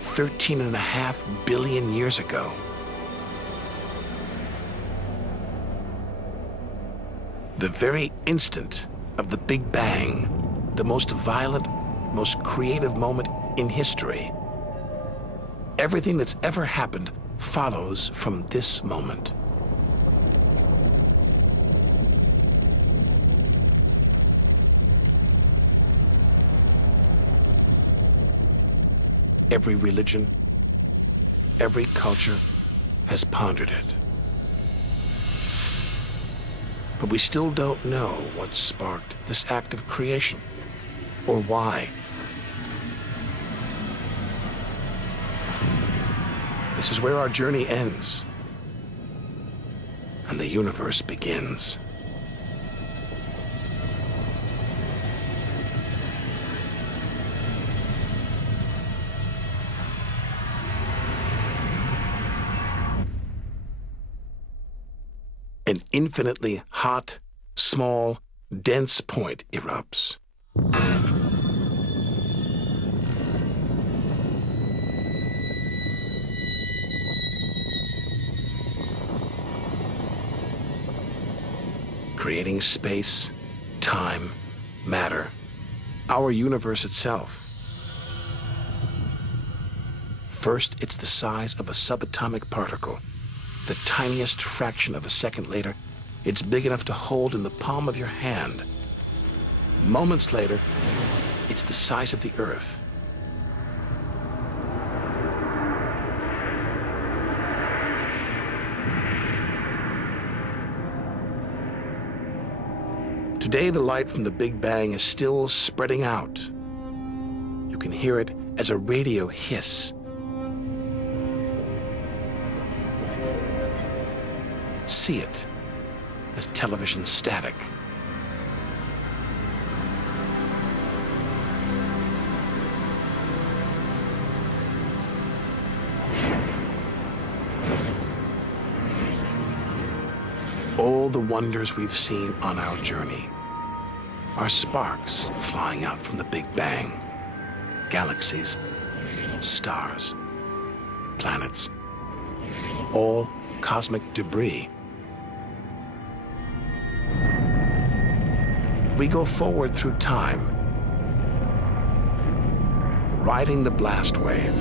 13.5 billion years ago. The very instant of the Big Bang, the most violent, most creative moment in history. Everything that's ever happened follows from this moment. Every religion, every culture has pondered it. But we still don't know what sparked this act of creation, or why. This is where our journey ends, and the universe begins. An infinitely hot, small, dense point erupts. Creating space, time, matter, our universe itself. First, it's the size of a subatomic particle. The tiniest fraction of a second later, it's big enough to hold in the palm of your hand. Moments later, it's the size of the Earth. Today, the light from the Big Bang is still spreading out. You can hear it as a radio hiss. See it as television static. All the wonders we've seen on our journey are sparks flying out from the Big Bang. Galaxies, stars, planets, all cosmic debris. We go forward through time, riding the blast wave.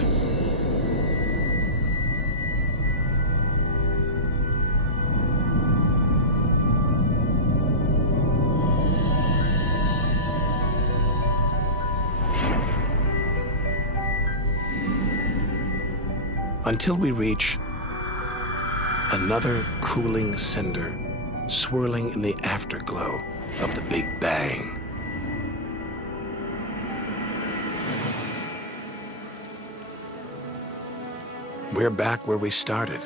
Until we reach another cooling cinder swirling in the afterglow of the Big Bang. We're back where we started,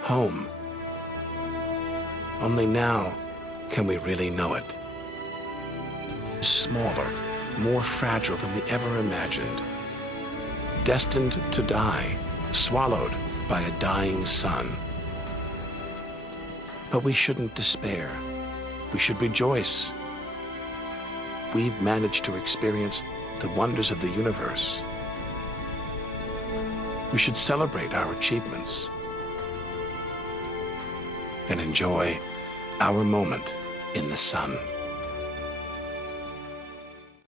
home. Only now can we really know it. Smaller, more fragile than we ever imagined. Destined to die, swallowed by a dying sun. But we shouldn't despair. We should rejoice. We've managed to experience the wonders of the universe. We should celebrate our achievements and enjoy our moment in the sun.